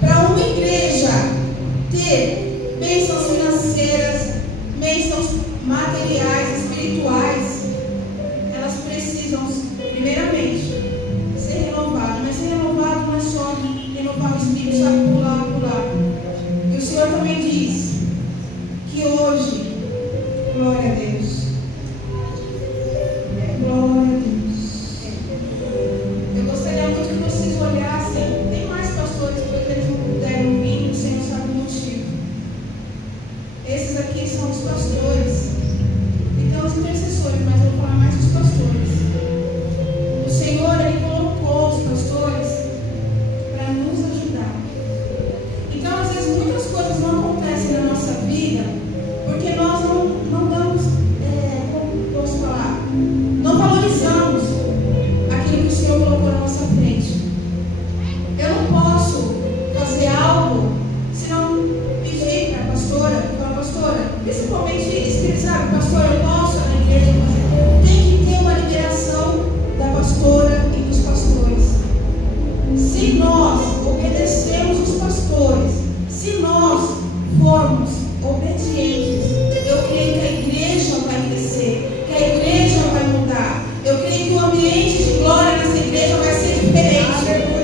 para uma igreja ter bênçãos financeiras, bênçãos materiais, espirituais, elas precisam, primeiramente, ser renovadas. Mas ser renovado não é só renovar o espírito, sabe, pular. E o Senhor também diz que hoje, glória a Deus, glória a Deus. Eu gostaria muito que vocês olhassem. Tem mais pastores, porque eles não puderam vir, o Senhor sabe o motivo. Esses aqui são os pastores. Então, os intercessores, mas eu vou falar mais dos pastores. O Senhor, Ele colocou os pastores para nos ajudar. Então, às vezes, muitas coisas não acontecem na nossa vida porque nós não damos, como posso falar, não valorizamos aquilo que o Senhor colocou na nossa frente. Eu não posso fazer algo se não pedir para a pastora, principalmente espiritual, pastora, eu posso na igreja fazer. Tem que ter uma liberação da pastora e dos pastores. Se nós obedecemos os pastores, se nós formos obedientes, eu creio que a igreja vai crescer, que a igreja vai mudar. Eu creio que o ambiente de glória nessa igreja vai ser diferente.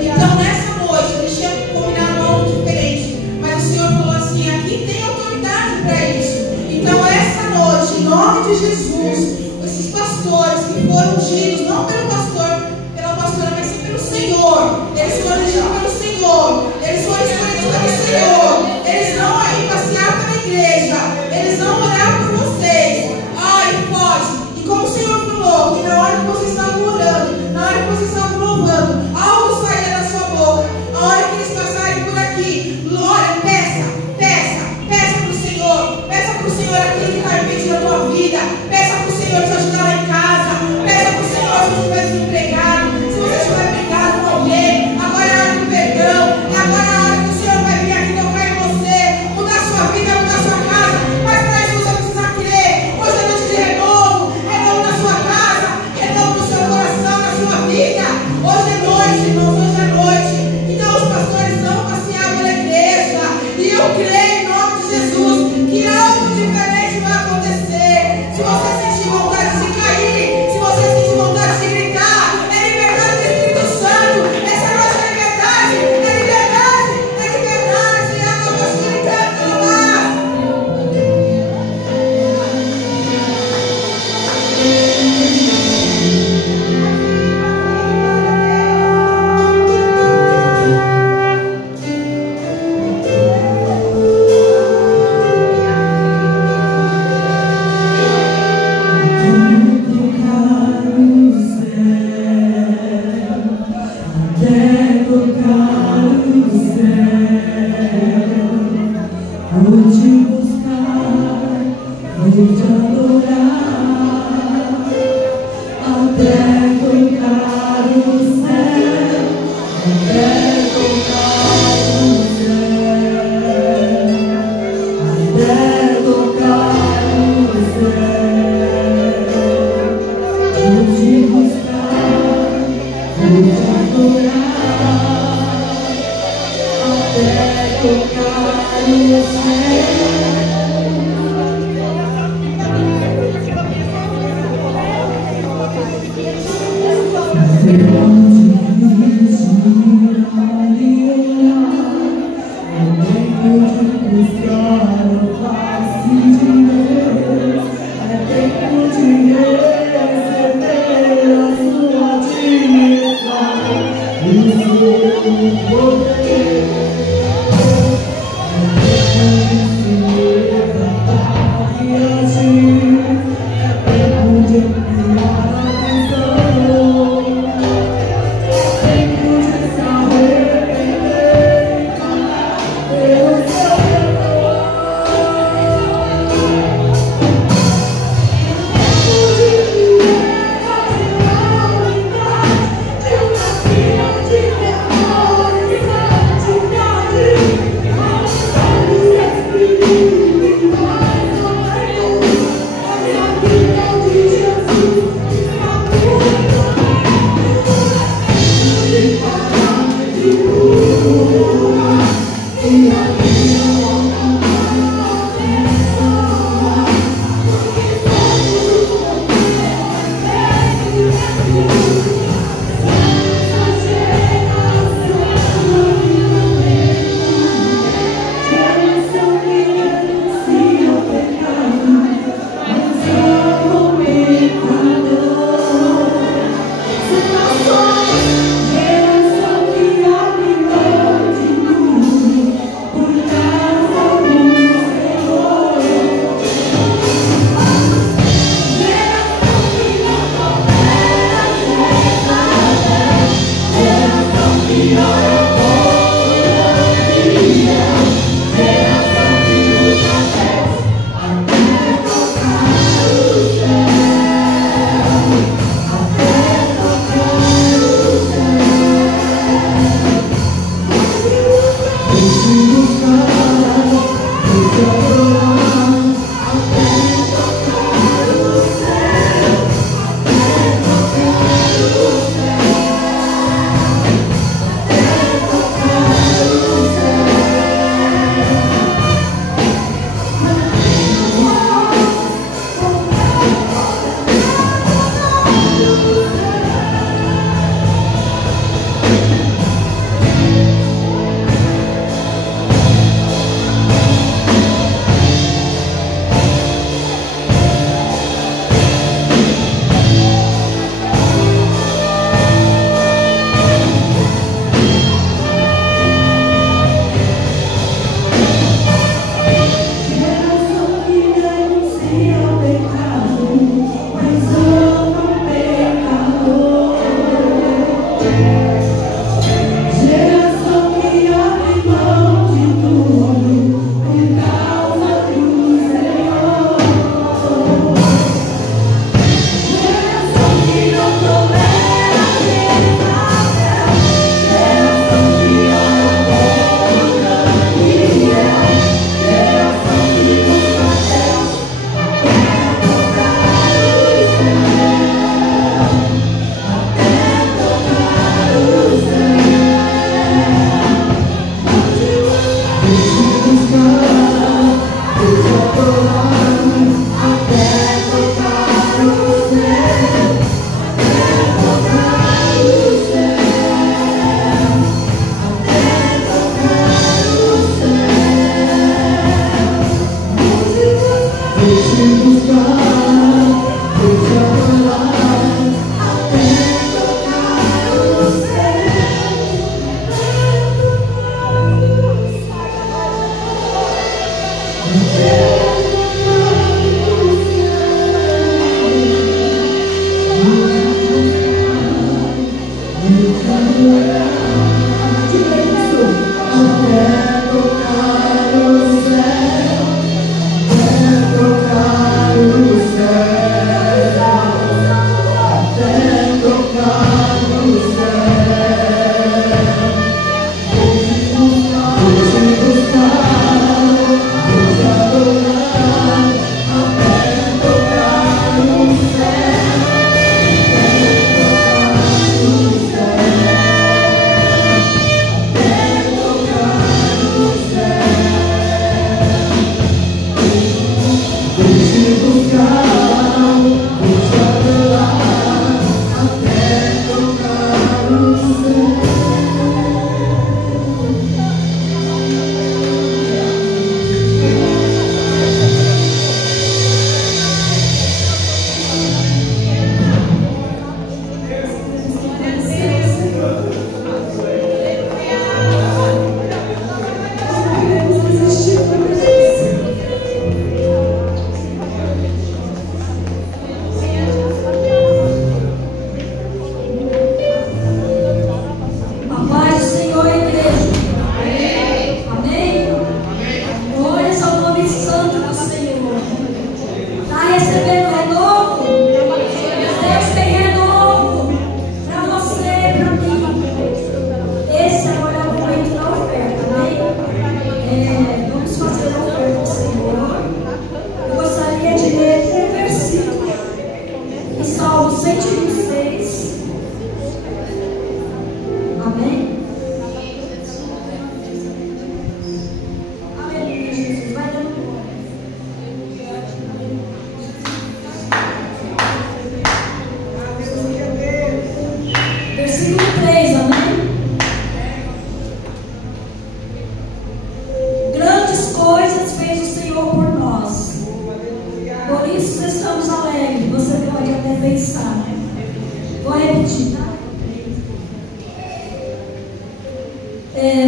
Então, nessa noite, eu deixei combinar algo diferente, mas o Senhor falou assim: aqui tem autoridade para isso. Então, essa noite, em nome de Jesus, esses pastores que foram ungidos, não pelo pastor, pela pastora, mas sim pelo Senhor, eles foram ungidos pelo Senhor, eles foram escolhidos pelo Senhor, eles vão aí passear pela igreja, eles vão orar por vocês. Ai, pode. E como o Senhor falou, que na hora que vocês estavam orando, na hora que vocês estavam louvando, algo sairá da sua boca. A hora que eles passarem por aqui, glória, peça para o Senhor, peça para o Senhor aquilo que está impedindo a tua vida, peça para o Senhor te ajudar lá em casa, peça para o Senhor se você estiver desempregado, se você estiver brigado com alguém. Agora é a hora do perdão, agora é a hora que o Senhor vai vir aqui tocar em você, mudar a sua vida, mudar a sua casa. Mas para isso você precisa crer. Hoje é noite de renovo na sua casa, renovo no seu coração, na sua vida. Hoje é noite, irmãos, hoje é noite. Então os pastores vão passear pela igreja, e eu creio em nome de Jesus que algo diferente vai acontecer. Se você sentir vontade de cair, se você sentir vontade de gritar, é liberdade do Espírito Santo. Essa noite é liberdade, é liberdade, é liberdade. E a nova Espírito lá. Oh,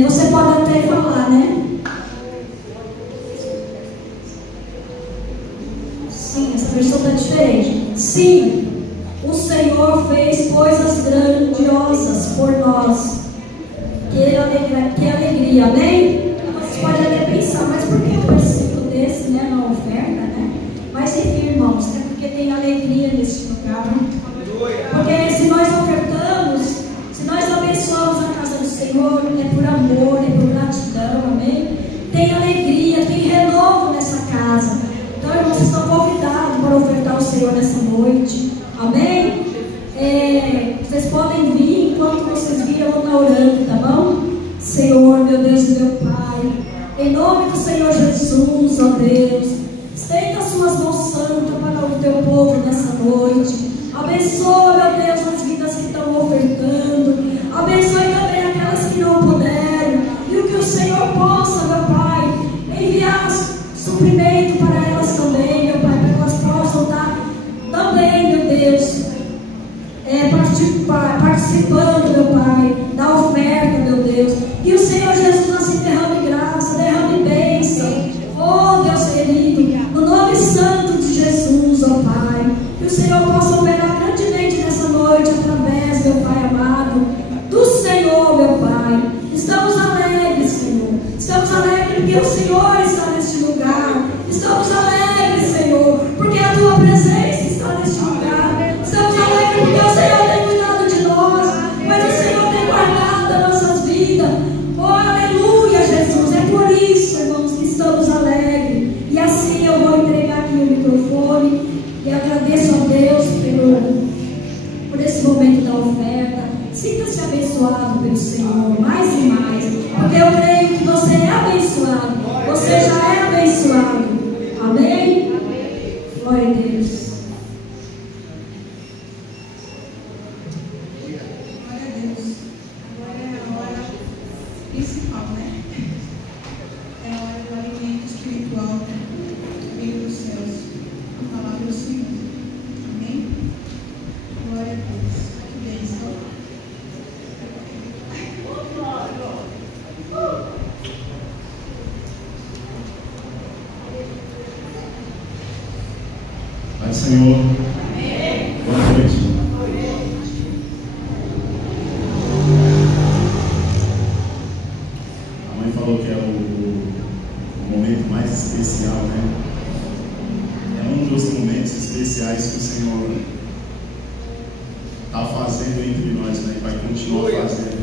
Você pode até falar, né? Sim, essa versão está diferente. Sim, o Senhor fez coisas grandiosas por nós. Que alegria, amém? Você pode até pensar, mas por que um versículo desse, né, na oferta, né? Mas enfim, irmãos, é porque tem alegria nesse lugar, né? Porque se nós ofertamos, se nós abençoamos a casa do Senhor, é por amor, é por gratidão, amém? Deus e meu Pai, em nome do Senhor Jesus, ó Deus, estenda as suas mãos santas para o teu povo nessa noite. Abençoa, meu Deus, as vidas que estão ofertando. Abençoe também aquelas que não puderam. E o que o Senhor possa, meu Pai, enviar suprimento para elas também, meu Pai, para que elas possam estar também, meu Deus, participando, meu Pai, da oferta, meu Deus. Que o Senhor Jesus assim derrame graça, derrame bênção. Oh, Deus querido, no nome santo de Jesus, ó Pai, que o Senhor possa operar grandemente nessa noite através, meu Pai amado, do Senhor, meu Pai. Estamos alegres, Senhor. Estamos alegres porque o Senhor está neste lugar. Estamos alegres, Senhor, porque a Tua presença está neste lugar. Estamos alegres porque o Senhor tem cuidado de nós, mas o Senhor tem guardado as nossas vidas. Oh, aleluia, Jesus. É por isso, irmãos, que estamos alegres. E assim eu vou entregar aqui o microfone e agradeço a Deus por esse momento da oferta. Sinta-se abençoado pelo Senhor, mais e mais, porque eu creio que você é abençoado, você já é abençoado. Amém? Glória a Deus. Glória a Deus. Agora é a hora principal, né? É a hora do alimento espiritual vindo dos céus. A palavra do Senhor. Amém? Glória a Deus. Que bênção. Pai do Senhor. Amém. Boa noite. A mãe falou que é o momento mais especial, né? É um dos momentos especiais que o Senhor está fazendo entre nós, né? E vai continuar fazendo.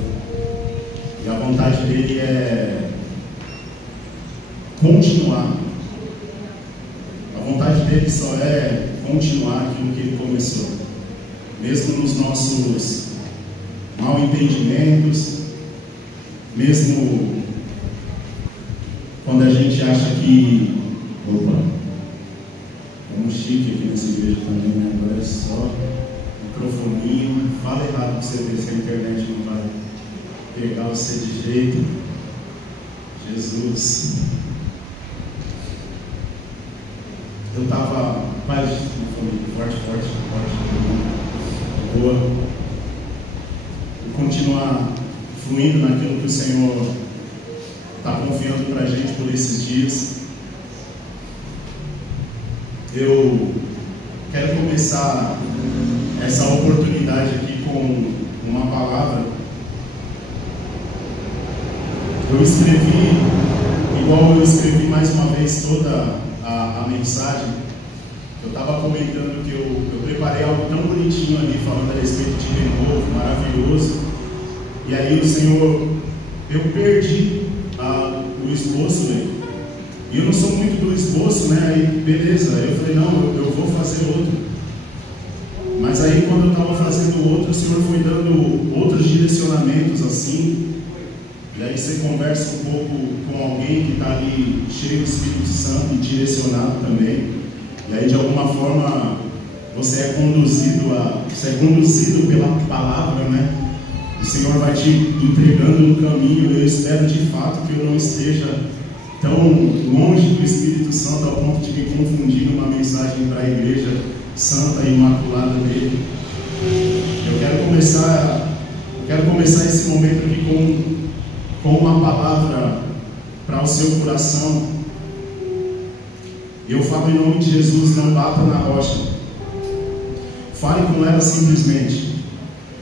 E a vontade dele é continuar. A vontade dele só é continuar aquilo que ele começou. Mesmo nos nossos mal entendimentos, mesmo quando a gente acha que, opa, é um chique aqui nessa igreja também, né? Agora é só microfoninho, fala errado para você ver se a internet não vai pegar você de jeito. Jesus. Eu estava, forte, boa. E continuar fluindo naquilo que o Senhor está confiando para a gente por esses dias. Eu quero começar essa oportunidade aqui com uma palavra. Eu escrevi, igual eu escrevi mais uma vez toda a mensagem. Eu estava comentando que eu preparei algo tão bonitinho ali, falando a respeito de renovo, maravilhoso. E aí o Senhor, eu perdi o esboço, né? E eu não sou muito do esboço, né? Aí beleza, eu falei, não, eu vou fazer outro. Mas aí quando eu estava fazendo outro, o Senhor foi dando outros direcionamentos assim. E aí você conversa um pouco com alguém que está ali cheio do Espírito Santo e direcionado também. E aí de alguma forma você é conduzido pela palavra, né? O Senhor vai te entregando um caminho. Eu espero de fato que eu não esteja tão longe do Espírito Santo ao ponto de me confundir numa mensagem para a igreja santa e imaculada dele. Eu quero começar esse momento aqui com uma palavra para o seu coração. Eu falo em nome de Jesus, não bata na rocha. Fale com ela simplesmente.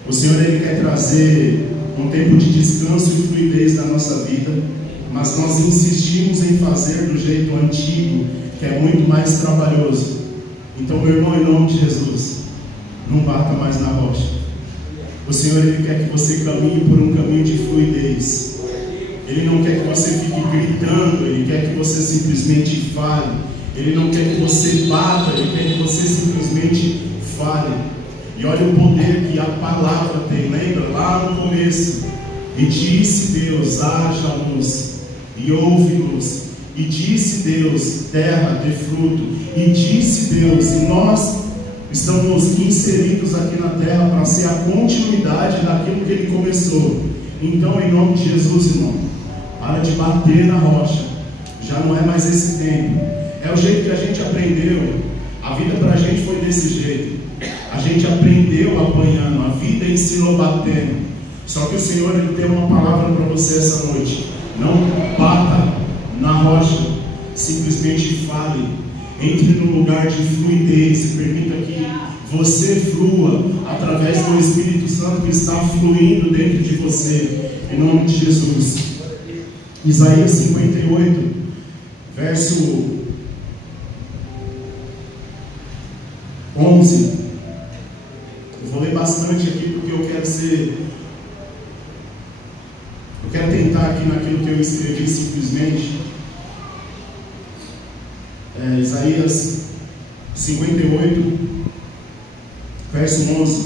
O Senhor, Ele quer trazer um tempo de descanso e fluidez na nossa vida, mas nós insistimos em fazer do jeito antigo, que é muito mais trabalhoso. Então, meu irmão, em nome de Jesus, não bata mais na rocha. O Senhor, Ele quer que você caminhe por um caminho de fluidez. Ele não quer que você fique gritando, Ele quer que você simplesmente fale. Ele não quer que você bata, Ele quer que você simplesmente fale. E olha o poder que a palavra tem. Lembra lá no começo, E disse Deus: haja luz, e houve luz. E disse Deus: terra, dê fruto. E disse Deus, e nós estamos inseridos aqui na terra para ser a continuidade daquilo que Ele começou. Então, em nome de Jesus, irmão, para de bater na rocha. Já não é mais esse tempo. É o jeito que a gente aprendeu. A vida para a gente foi desse jeito. A gente aprendeu apanhando, a vida ensinou batendo. Só que o Senhor, Ele tem uma palavra para você essa noite. Não bata na rocha, simplesmente fale. Entre no lugar de fluidez e permita que você flua através do Espírito Santo que está fluindo dentro de você, em nome de Jesus. Isaías 58, verso 11. Eu vou ler bastante aqui porque eu quero tentar aqui naquilo que eu escrevi simplesmente. Isaías 58, verso 11.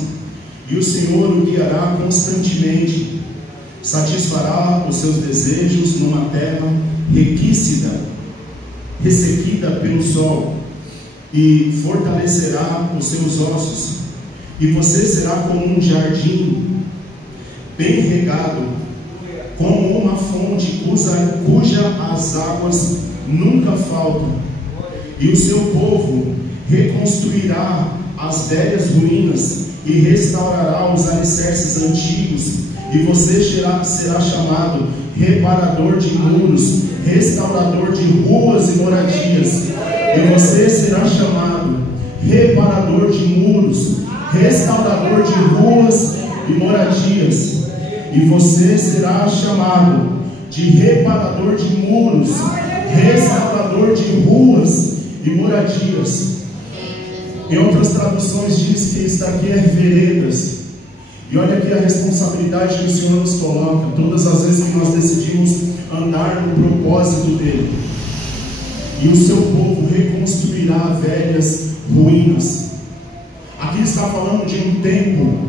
E o Senhor o guiará constantemente, satisfará os seus desejos numa terra ressequida pelo sol, e fortalecerá os seus ossos, e você será como um jardim bem regado, como uma fonte cuja as águas nunca faltam. E o seu povo reconstruirá as velhas ruínas e restaurará os alicerces antigos, e você será chamado reparador de muros, restaurador de ruas e moradias. E você será chamado reparador de muros, restaurador de ruas e moradias. E você será chamado de reparador de muros, restaurador de ruas e moradias. Em outras traduções diz que isso aqui é veredas. E olha aqui a responsabilidade que o Senhor nos coloca todas as vezes que nós decidimos andar no propósito dele. E o seu povo reconstruirá velhas ruínas. Aqui está falando de um tempo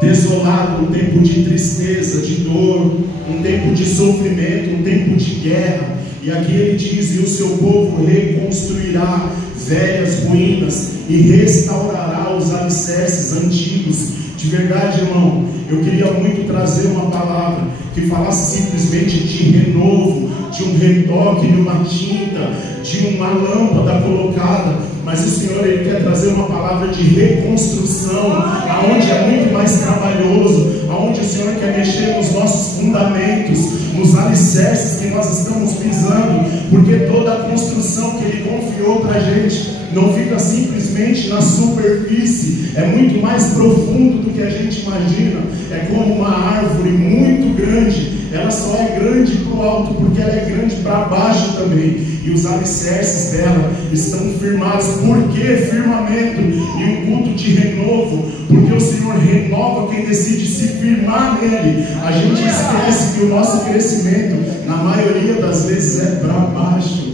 desolado, um tempo de tristeza, de dor, um tempo de sofrimento, um tempo de guerra. E aqui ele diz: e o seu povo reconstruirá velhas ruínas e restaurará os alicerces antigos. De verdade, irmão, eu queria muito trazer uma palavra que falasse simplesmente de renovo, de um retoque, de uma tinta, de uma lâmpada colocada. Mas o Senhor, Ele quer trazer uma palavra de reconstrução, aonde é muito mais trabalhoso, aonde o Senhor quer mexer nos nossos fundamentos, nos alicerces que nós estamos pisando, porque toda a construção que Ele confiou para a gente não fica simplesmente na superfície, é muito mais profundo do que a gente imagina. É como uma árvore muito grande, ela só é grande para o alto porque ela é grande para baixo também, e os alicerces dela estão firmados. Por que firmamento? E um culto de renovo, porque o Senhor renova quem decide se firmar nele. A gente esquece que o nosso crescimento, na maioria das vezes, é para baixo.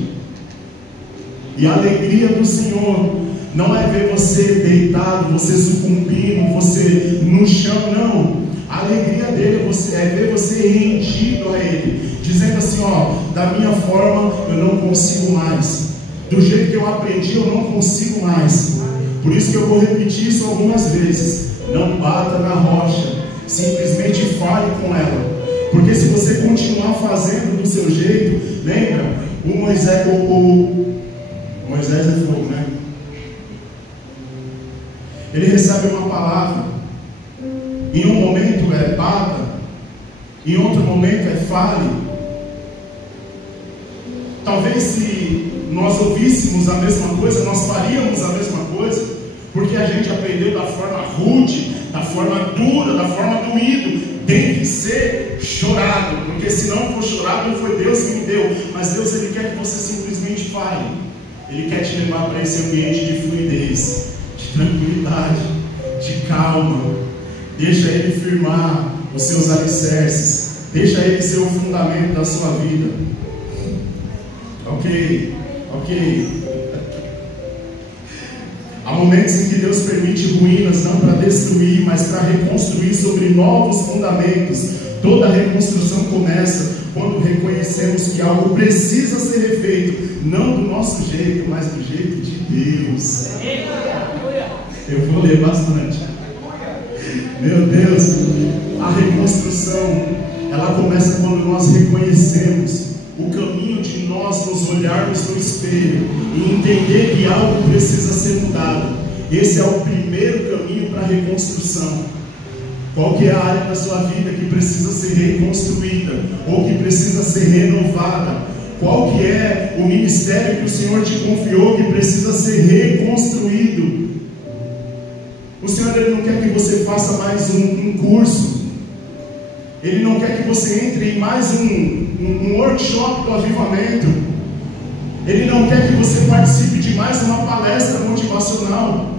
E a alegria do Senhor não é ver você deitado, você sucumbindo, você no chão, não. A alegria dele é ver você rendido a Ele, dizendo assim: ó, da minha forma eu não consigo mais, do jeito que eu aprendi eu não consigo mais. Por isso que eu vou repetir isso algumas vezes: não bata na rocha, simplesmente fale com ela. Porque se você continuar fazendo do seu jeito, lembra, o Moisés é fogo, né? Ele recebe uma palavra, em um momento é bata, em outro momento é fale. Talvez se nós ouvíssemos a mesma coisa, nós faríamos a mesma coisa, porque a gente aprendeu da forma rude, da forma dura, da forma doído. Tem que ser chorado, porque se não for chorado, não foi Deus que me deu. Mas Deus, Ele quer que você simplesmente fale. Ele quer te levar para esse ambiente de fluidez, de tranquilidade, de calma. Deixa Ele firmar os seus alicerces, deixa Ele ser o fundamento da sua vida. Ok. Há momentos em que Deus permite ruínas, não para destruir, mas para reconstruir sobre novos fundamentos. Toda reconstrução começa quando reconhecemos que algo precisa ser refeito, não do nosso jeito, mas do jeito de Deus. Eu vou ler bastante. Meu Deus, a reconstrução, ela começa quando nós reconhecemos o caminho de nós nos olharmos no espelho e entender que algo precisa ser mudado. Esse é o primeiro caminho para a reconstrução. Qual que é a área da sua vida que precisa ser reconstruída ou que precisa ser renovada? Qual que é o ministério que o Senhor te confiou que precisa ser reconstruído? O Senhor, Ele não quer que você faça mais um curso. Ele não quer que você entre em mais um workshop do avivamento. Ele não quer que você participe de mais uma palestra motivacional.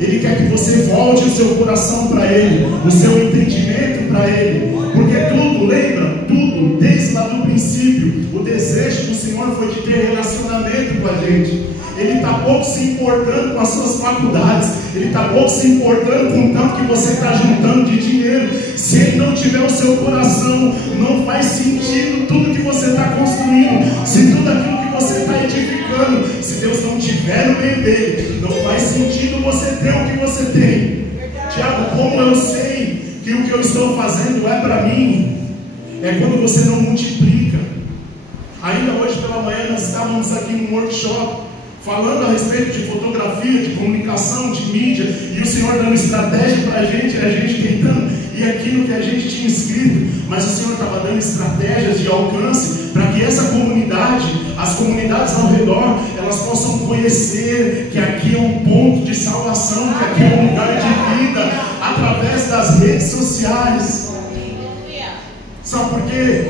Ele quer que você volte o seu coração para Ele, o seu entendimento para Ele. Porque tudo, lembra? Tudo, desde lá do princípio, o desejo do Senhor foi de ter relacionamento com a gente. Ele está pouco se importando com as suas faculdades. Ele está pouco se importando com o tanto que você está juntando de dinheiro. Se Ele não tiver o seu coração, não faz sentido tudo que você está construindo. Se tudo aquilo que você está edificando, se Deus não tiver no meio dele, não faz sentido você ter o que você tem. Tiago, como eu sei que o que eu estou fazendo é para mim? É quando você não multiplica. Ainda hoje pela manhã nós estávamos aqui num workshop falando a respeito de fotografia, de comunicação, de mídia, e o Senhor dando estratégia para a gente tentando ir aquilo que a gente tinha escrito, mas o Senhor estava dando estratégias de alcance para que essa comunidade, as comunidades ao redor, elas possam conhecer que aqui é um ponto de salvação, que aqui é um lugar de vida, através das redes sociais. Sabe por quê?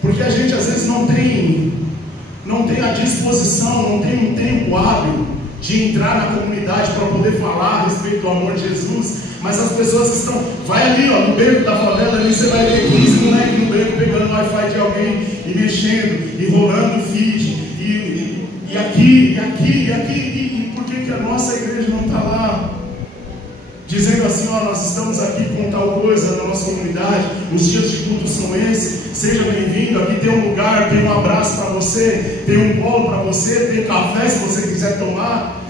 Porque a gente às vezes não tem a disposição, não tem um tempo hábil de entrar na comunidade para poder falar a respeito do amor de Jesus, mas as pessoas estão, vai ali ó, no beco da favela, ali você vai ver 15 moleques no beco pegando o Wi-Fi de alguém e mexendo, e rolando o feed, e aqui, e por que a nossa igreja não está lá? Dizendo assim, ó, nós estamos aqui com tal coisa na nossa comunidade, os dias de culto são esses, seja bem-vindo, aqui tem um lugar, tem um abraço para você, tem um bolo para você, tem café se você quiser tomar.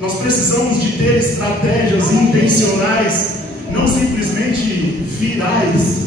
Nós precisamos de ter estratégias intencionais, não simplesmente virais.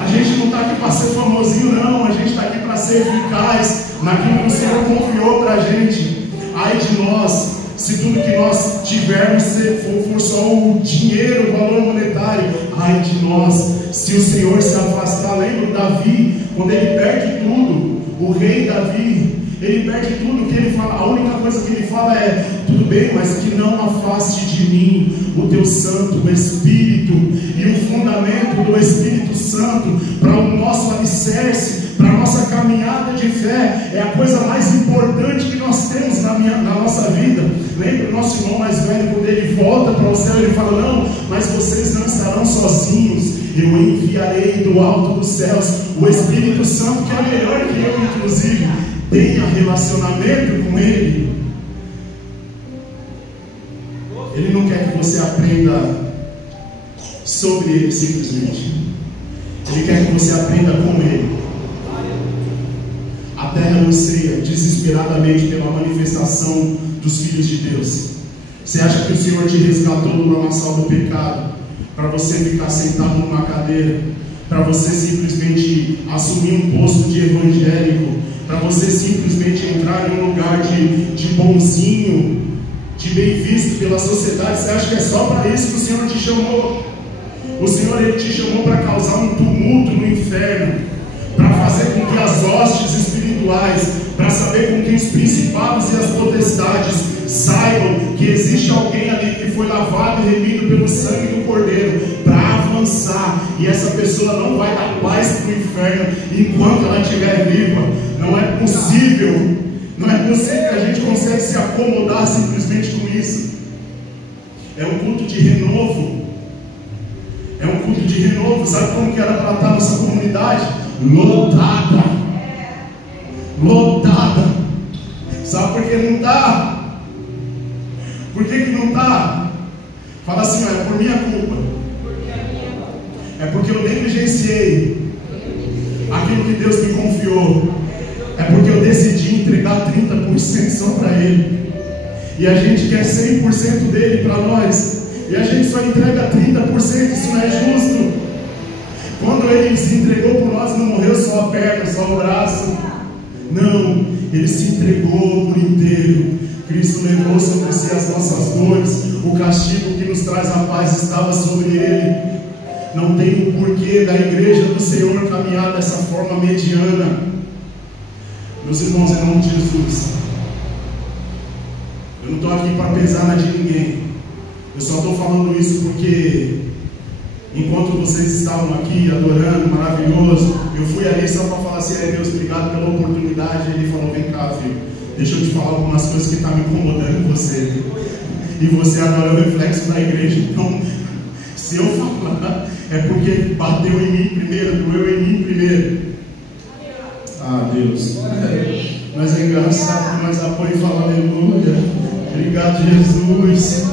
A gente não está aqui para ser famosinho não, a gente está aqui para ser eficaz naquilo que o Senhor confiou para a gente. Ai de nós, se tudo que nós tivermos for só o dinheiro, o valor monetário. Ai de nós, se o Senhor se afastar. Lembra Davi, quando ele perde tudo, o rei Davi, ele perde tudo que ele fala. A única coisa que ele fala é: tudo bem, mas que não afaste de mim o teu santo, o Espírito. E o fundamento do Espírito Santo para o nosso alicerce, para a nossa caminhada de fé, é a coisa mais importante que nós temos na nossa vida. Lembra o nosso irmão mais velho, quando ele volta para o céu, ele fala: não, mas vocês não estarão sozinhos, eu enviarei do alto dos céus o Espírito Santo, que é melhor que eu, inclusive. Tenha relacionamento com Ele. Ele não quer que você aprenda sobre Ele simplesmente. Ele quer que você aprenda com Ele. A terra anseia desesperadamente pela manifestação dos filhos de Deus. Você acha que o Senhor te resgatou do lamaçal do pecado para você ficar sentado numa cadeira, para você simplesmente assumir um posto de evangélico, para você simplesmente entrar em um lugar de bonzinho, de bem visto pela sociedade? Você acha que é só para isso que o Senhor te chamou? O Senhor, Ele te chamou para causar um tumulto no inferno, para fazer com que as hostes espirituais, para saber com que os principados e as potestades saibam que existe alguém ali que foi lavado e remido pelo sangue do Cordeiro, para avançar, e essa pessoa não vai dar paz para o inferno enquanto ela estiver viva. Não é possível que a gente consiga se acomodar simplesmente com isso. É um culto de renovo. É um culto de renovo. Sabe como que era para estar nossa comunidade? Lotada. Lotada. Sabe por que não está? Por que não está? Fala assim: é por minha culpa. É porque eu negligenciei 100% são para Ele. E a gente quer 100% dele para nós. E a gente só entrega 30%, isso não é justo. Quando Ele se entregou por nós, não morreu só a perna, só o braço. Não, Ele se entregou por inteiro. Cristo levou sobre si as nossas dores. O castigo que nos traz a paz estava sobre Ele. Não tem um porquê da igreja do Senhor caminhar dessa forma mediana. Meus irmãos, em nome de Jesus, eu não estou aqui para pesar na de ninguém. Eu só estou falando isso porque enquanto vocês estavam aqui adorando, maravilhoso, eu fui ali só para falar assim: Deus, obrigado pela oportunidade. Ele falou: vem cá, filho, deixa eu te falar algumas coisas que estão me incomodando em você. E você agora é o reflexo da igreja. Então, se eu falar, é porque bateu em mim primeiro, doeu em mim primeiro. Ah, Deus, mas é engraçado que nós apoiamos e falamos aleluia. Obrigado, Jesus.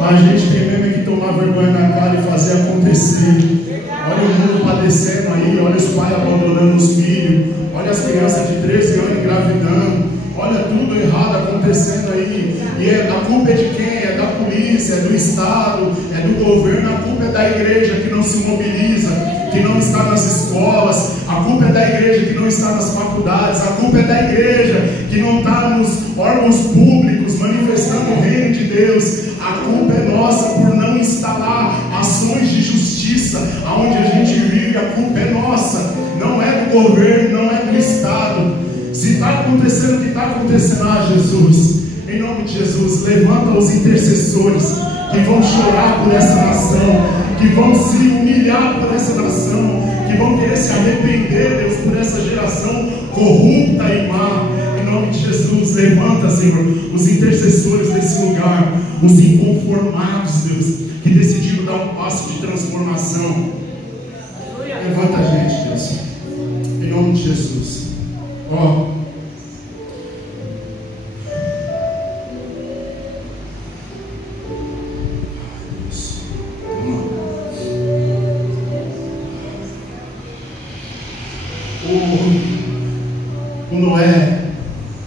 Mas a gente tem mesmo que tomar vergonha na cara e fazer acontecer. Olha o mundo padecendo aí, olha os pais abandonando os filhos, olha as crianças de 13 anos engravidando, olha tudo errado acontecendo aí. E a culpa é de quem? É da polícia, é do Estado, é do governo. A culpa é da igreja que não se mobiliza, que não está nas escolas. A culpa é da igreja que não está nas faculdades. A culpa é da igreja que não está nos órgãos públicos manifestando o reino de Deus. A culpa é nossa por não instalar ações de justiça aonde a gente vive. A culpa é nossa, não é do governo, não é do Estado. Se está acontecendo o que está acontecendo, Jesus, em nome de Jesus, levanta os intercessores que vão chorar por essa nação, que vão se humilhar por essa nação, que vão querer se arrepender, Deus, por essa geração corrupta e má. Em nome de Jesus, levanta, Senhor, os intercessores desse lugar, os inconformados, Deus, que decidiram dar um passo de transformação. Levanta a gente, Deus, em nome de Jesus. Ó, o Noé,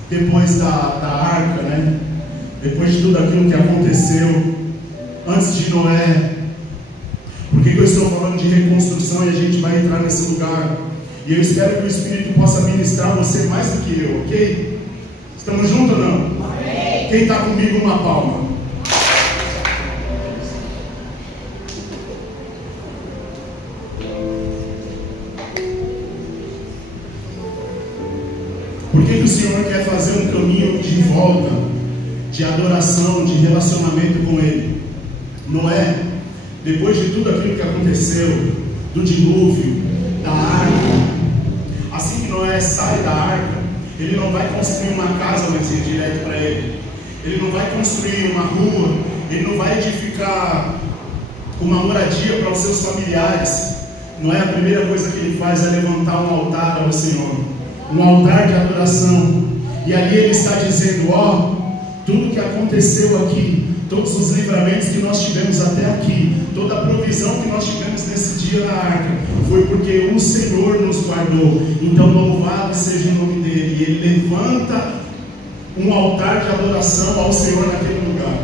depois da arca, né? Depois de tudo aquilo que aconteceu, antes de Noé, por que eu estou falando de reconstrução e a gente vai entrar nesse lugar? E eu espero que o Espírito possa ministrar você mais do que eu, ok? Estamos juntos ou não? Amém. Quem está comigo, uma palma. Por que o Senhor quer fazer um caminho de volta, de adoração, de relacionamento com Ele? Noé, depois de tudo aquilo que aconteceu, do dilúvio, da arca, assim que Noé sai da arca, ele não vai construir uma casa, mas ir direto para ele. Ele não vai construir uma rua, ele não vai edificar uma moradia para os seus familiares. Noé, a primeira coisa que ele faz é levantar um altar ao Senhor, um altar de adoração. E ali ele está dizendo: ó, tudo que aconteceu aqui, todos os livramentos que nós tivemos até aqui, toda a provisão que nós tivemos nesse dia na arca, foi porque o Senhor nos guardou. Então louvado seja o nome dele. E ele levanta um altar de adoração ao Senhor naquele lugar.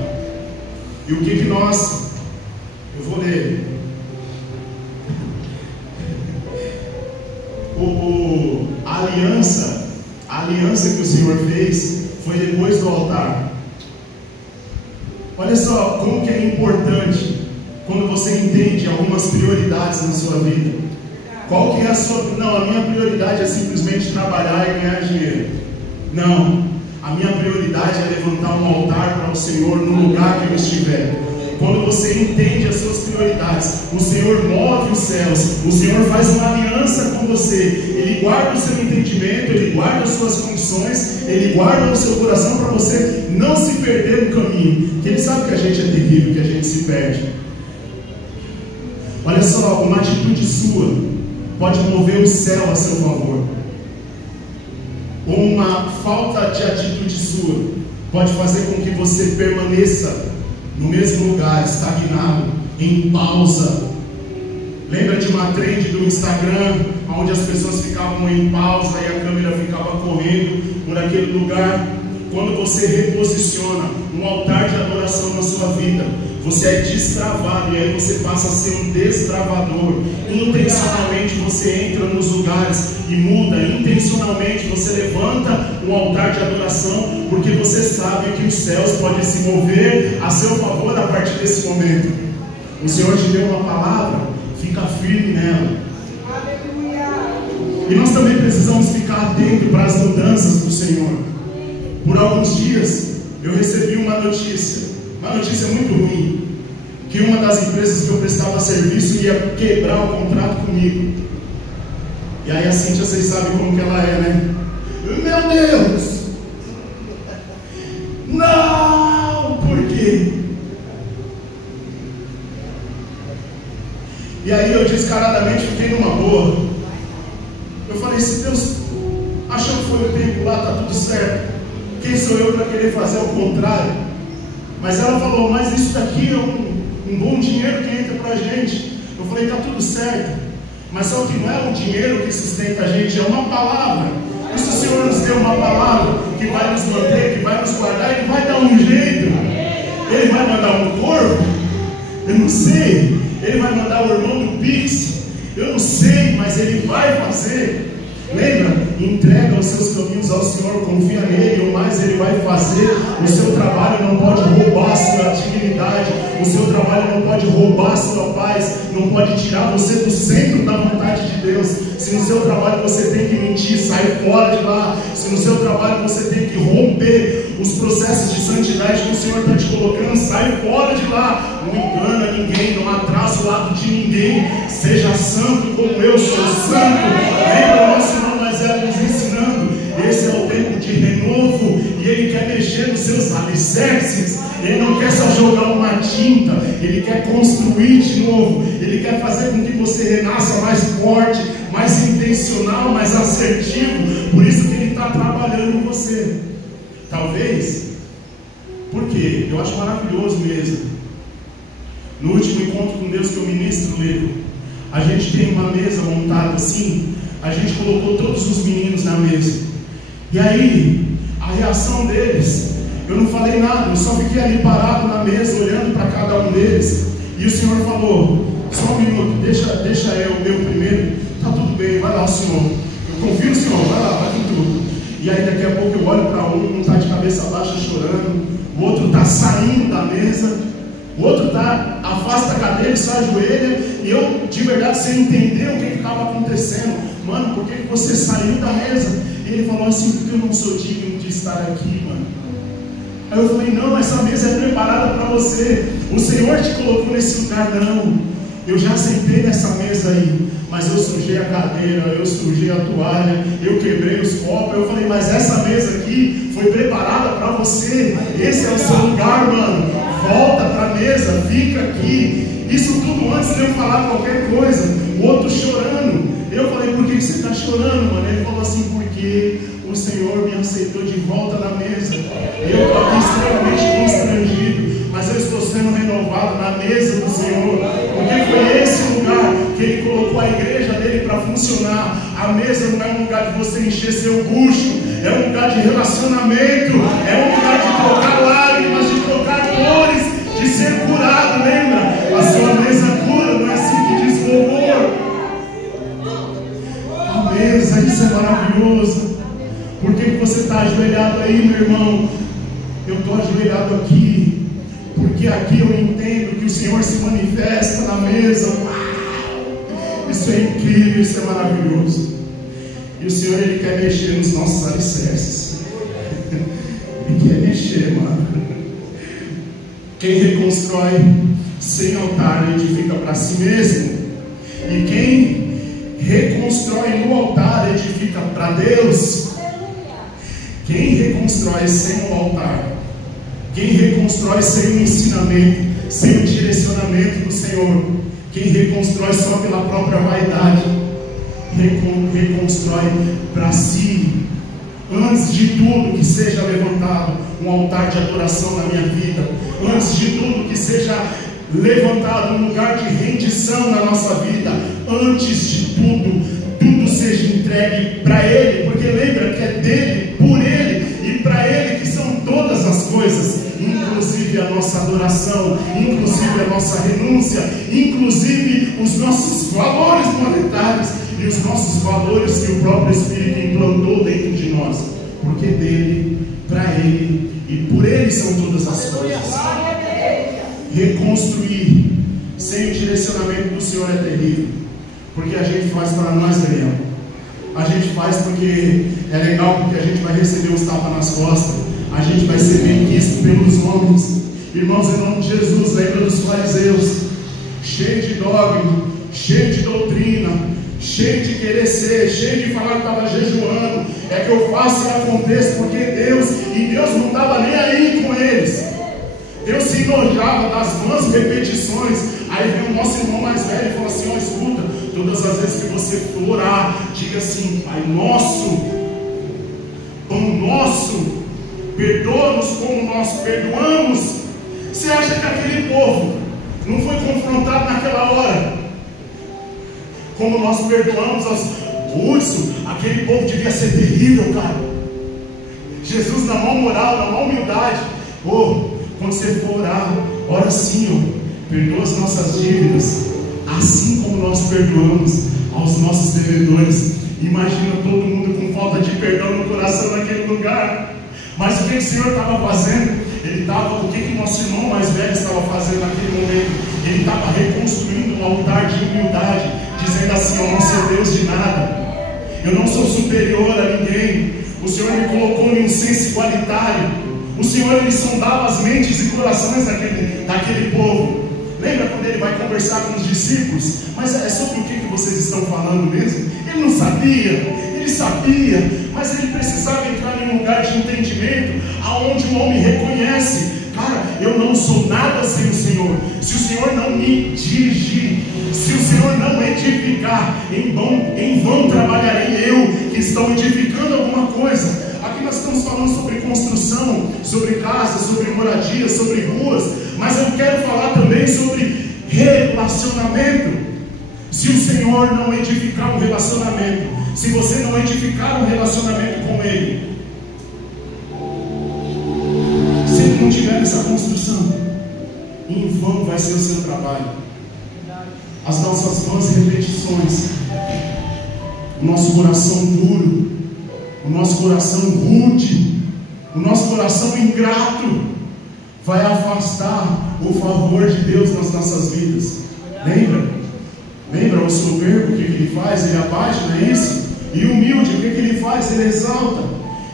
E o que nós, eu vou ler a aliança que o Senhor fez foi depois do altar. Olha só como que é importante quando você entende algumas prioridades na sua vida. Qual que é a sua? Não, a minha prioridade é simplesmente trabalhar e ganhar dinheiro. Não, a minha prioridade é levantar um altar para o Senhor no lugar que eu estiver. Quando você entende as suas prioridades, o Senhor move os céus, o Senhor faz uma aliança com você. Ele guarda o seu entendimento, Ele guarda as suas condições, Ele guarda o seu coração para você não se perder no caminho. Porque Ele sabe que a gente é terrível, que a gente se perde. Olha só, uma atitude sua pode mover o céu a seu favor. Uma falta de atitude sua pode fazer com que você permaneça no mesmo lugar, estagnado, em pausa. Lembra de uma trend do Instagram, onde as pessoas ficavam em pausa e a câmera ficava correndo por aquele lugar? quando você reposiciona um altar de adoração na sua vida, você é destravado, e aí você passa a ser um destravador. Intencionalmente você entra nos lugares e muda. Intencionalmente você levanta um altar de adoração, porque você sabe que os céus podem se mover a seu favor a partir desse momento. O Senhor te deu uma palavra, fica firme nela. E nós também precisamos ficar atentos para as mudanças do Senhor. Por alguns dias eu recebi uma notícia muito ruim, que uma das empresas que eu prestava serviço ia quebrar o contrato comigo. E aí a Cíntia, vocês sabem como que ela é, né? Meu Deus! Não! Por quê? E aí eu descaradamente fiquei numa boa. Eu falei, se Deus achou que foi o tempo lá, tá tudo certo. Quem sou eu para querer fazer o contrário? Mas ela falou, mas isso daqui é um bom dinheiro que entra para a gente. Eu falei, tá tudo certo. Mas só que não é o dinheiro que sustenta a gente, é uma palavra. E se o Senhor nos deu uma palavra que vai nos manter, que vai nos guardar, Ele vai dar um jeito. Ele vai mandar um corpo? Eu não sei. Ele vai mandar o irmão do Pix? Eu não sei, mas Ele vai fazer. Lembra? Entrega os seus caminhos ao Senhor, confia nele, o mais Ele vai fazer. O seu trabalho não pode roubar a sua dignidade, o seu trabalho não pode roubar a sua paz, não pode tirar você do centro da vontade de Deus. Se no seu trabalho você tem que mentir, sai fora de lá. Se no seu trabalho você tem que romper os processos de santidade que o Senhor está te colocando, sai fora de lá. Não engana ninguém, não atrasa o lado de ninguém. Seja santo como eu sou santo. Lembra o nosso irmão Moisés nos ensinando? Esse é o tempo de renovo, e Ele quer mexer nos seus alicerces. Ele não quer só jogar uma tinta, Ele quer construir de novo. Ele quer fazer com que você renasça mais forte, mais intencional, mais assertivo. Por isso que Ele está trabalhando em você. Talvez, porque eu acho maravilhoso mesmo. No último encontro com Deus que eu ministro, Lego, a gente tem uma mesa montada assim. A gente colocou todos os meninos na mesa. E aí, a reação deles, eu não falei nada, eu só fiquei ali parado na mesa, olhando para cada um deles. E o Senhor falou, só um minuto, deixa eu, o meu primeiro. Tá tudo bem, vai lá, Senhor. Eu confio no Senhor, vai lá, vai com tudo. E aí daqui a pouco eu olho para um está de cabeça baixa chorando, o outro está saindo da mesa, o outro está, afasta a cadeira, se ajoelha, e eu de verdade sem entender o que estava acontecendo. Mano, por que você saiu da mesa? E ele falou assim, porque eu não sou digno de estar aqui, mano. Aí eu falei, não, essa mesa é preparada para você. O Senhor te colocou nesse lugar. Não, eu já sentei nessa mesa aí, mas eu sujei a cadeira, eu sujei a toalha, eu quebrei os copos. Eu falei, mas essa mesa aqui foi preparada para você. Esse é o seu lugar, mano. Volta para a mesa, fica aqui. Isso tudo antes de eu falar qualquer coisa. O outro chorando. Eu falei, por que você está chorando, mano? Ele falou assim, porque o Senhor me aceitou de volta na mesa. Eu estava extremamente constrangido, mas eu estou sendo renovado na mesa do Senhor, porque foi esse o lugar que Ele colocou a igreja dele para funcionar. A mesa não é um lugar de você encher seu bucho, é um lugar de relacionamento, é um lugar de trocar lágrimas, de trocar dores, de ser curado. Lembra? A sua mesa cura, não é assim que diz louvor. A mesa, isso é maravilhoso. Por que você está ajoelhado aí, meu irmão? Eu estou ajoelhado aqui, porque aqui eu entendo que o Senhor se manifesta na mesa. Uau! Isso é incrível, isso é maravilhoso. E o Senhor, Ele quer mexer nos nossos alicerces. Ele quer mexer, mano. Quem reconstrói sem altar edifica para si mesmo. E quem reconstrói no altar edifica para Deus. Quem reconstrói sem o altar, quem reconstrói sem o ensinamento, sem o direcionamento do Senhor, quem reconstrói só pela própria vaidade, reconstrói para si. Antes de tudo que seja levantado um altar de adoração na minha vida, antes de tudo que seja levantado um lugar de rendição na nossa vida, antes de tudo seja entregue para Ele, porque lembra que é dele, por Ele e para Ele que são oração, inclusive a nossa renúncia, inclusive os nossos valores monetários e os nossos valores que o próprio Espírito implantou dentro de nós, porque dele, para ele e por ele são todas as coisas. Reconstruir sem o direcionamento do Senhor é terrível, porque a gente faz para nós, Daniel. A gente faz porque é legal, porque a gente vai receber uns tapas nas costas, a gente vai ser bem quisto pelos homens. Irmãos, em nome de Jesus, lembra dos fariseus, cheio de dogma, cheio de doutrina, cheio de querer ser, cheio de falar que estava jejuando, é que eu faço e aconteça, porque Deus não estava nem aí com eles. Deus se enojava das vãs repetições. Aí vem o nosso irmão mais velho e fala assim: ó, escuta, todas as vezes que você for orar, diga assim: Pai nosso, pão nosso, perdoa-nos como nós perdoamos. Você acha que aquele povo não foi confrontado naquela hora? Como nós perdoamos aos ursos, aquele povo devia ser terrível, cara. Jesus, na maior moral, na maior humildade, quando você for orar, ora assim, ó, perdoa as nossas dívidas, assim como nós perdoamos aos nossos devedores. Imagina todo mundo com falta de perdão no coração naquele lugar. Mas o que o Senhor estava fazendo? O que nosso irmão mais velho estava fazendo naquele momento? Ele estava reconstruindo um altar de humildade, dizendo assim: eu não sou Deus de nada, eu não sou superior a ninguém, o Senhor me colocou em um senso igualitário. O Senhor, ele sondava as mentes e corações daquele povo. Lembra quando ele vai conversar com os discípulos? Mas é sobre o que vocês estão falando mesmo? Ele não sabia, ele sabia, mas ele precisava entrar em um lugar de entendimento, aonde o homem reconhece: cara, eu não sou nada sem o Senhor. Se o Senhor não me dirigir, se o Senhor não edificar, em vão trabalharei eu, que estou edificando alguma coisa. Aqui nós estamos falando sobre construção, sobre casas, sobre moradia, sobre ruas, mas eu quero falar também sobre relacionamento. Se o Senhor não edificar um relacionamento, se você não edificar um relacionamento com Ele, se Ele não tiver essa construção, em vão vai ser o seu trabalho. As nossas vãs repetições, o nosso coração duro, o nosso coração rude, o nosso coração ingrato, vai afastar o favor de Deus nas nossas vidas. Lembra o soberbo, o que ele faz? Ele abaixa, não é isso? E o humilde, o que ele faz? Ele exalta.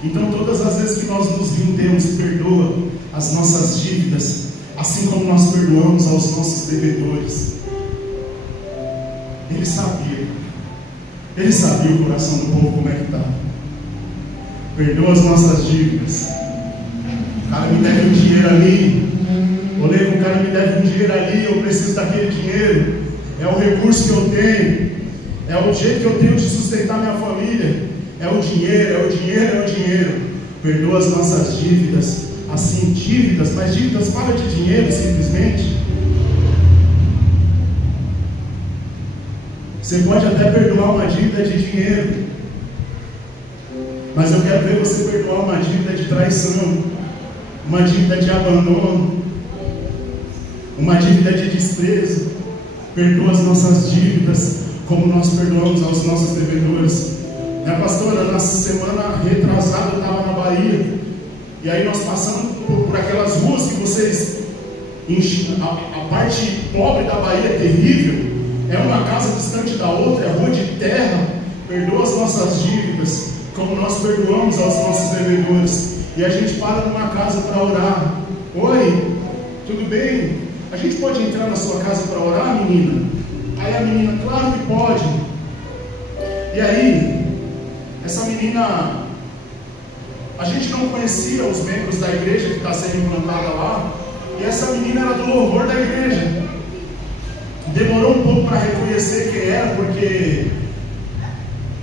Então todas as vezes que nós nos rendemos, perdoa as nossas dívidas, assim como nós perdoamos aos nossos devedores. Ele sabia o coração do povo como é que está. Perdoa as nossas dívidas. O cara me deve um dinheiro ali, o cara me deve um dinheiro ali, eu preciso daquele dinheiro, é o recurso que eu tenho, é o jeito que eu tenho de sustentar minha família, é o dinheiro. Perdoa as nossas dívidas, assim, dívidas, mas dívidas fala de dinheiro simplesmente. Você pode até perdoar uma dívida de dinheiro, mas eu quero ver você perdoar uma dívida de traição, uma dívida de abandono, uma dívida de desprezo. Perdoa as nossas dívidas como nós perdoamos aos nossos devedores. Minha pastora, na semana retrasada eu estava na Bahia, e aí nós passamos por aquelas ruas que vocês, a parte pobre da Bahia é terrível, é uma casa distante da outra, é rua de terra. Perdoa as nossas dívidas como nós perdoamos aos nossos devedores. E a gente para numa casa para orar. Oi, tudo bem? A gente pode entrar na sua casa para orar, menina? Aí a menina, claro que pode. E aí, essa menina, a gente não conhecia os membros da igreja que está sendo implantada lá. E essa menina era do louvor da igreja. Demorou um pouco para reconhecer quem era, porque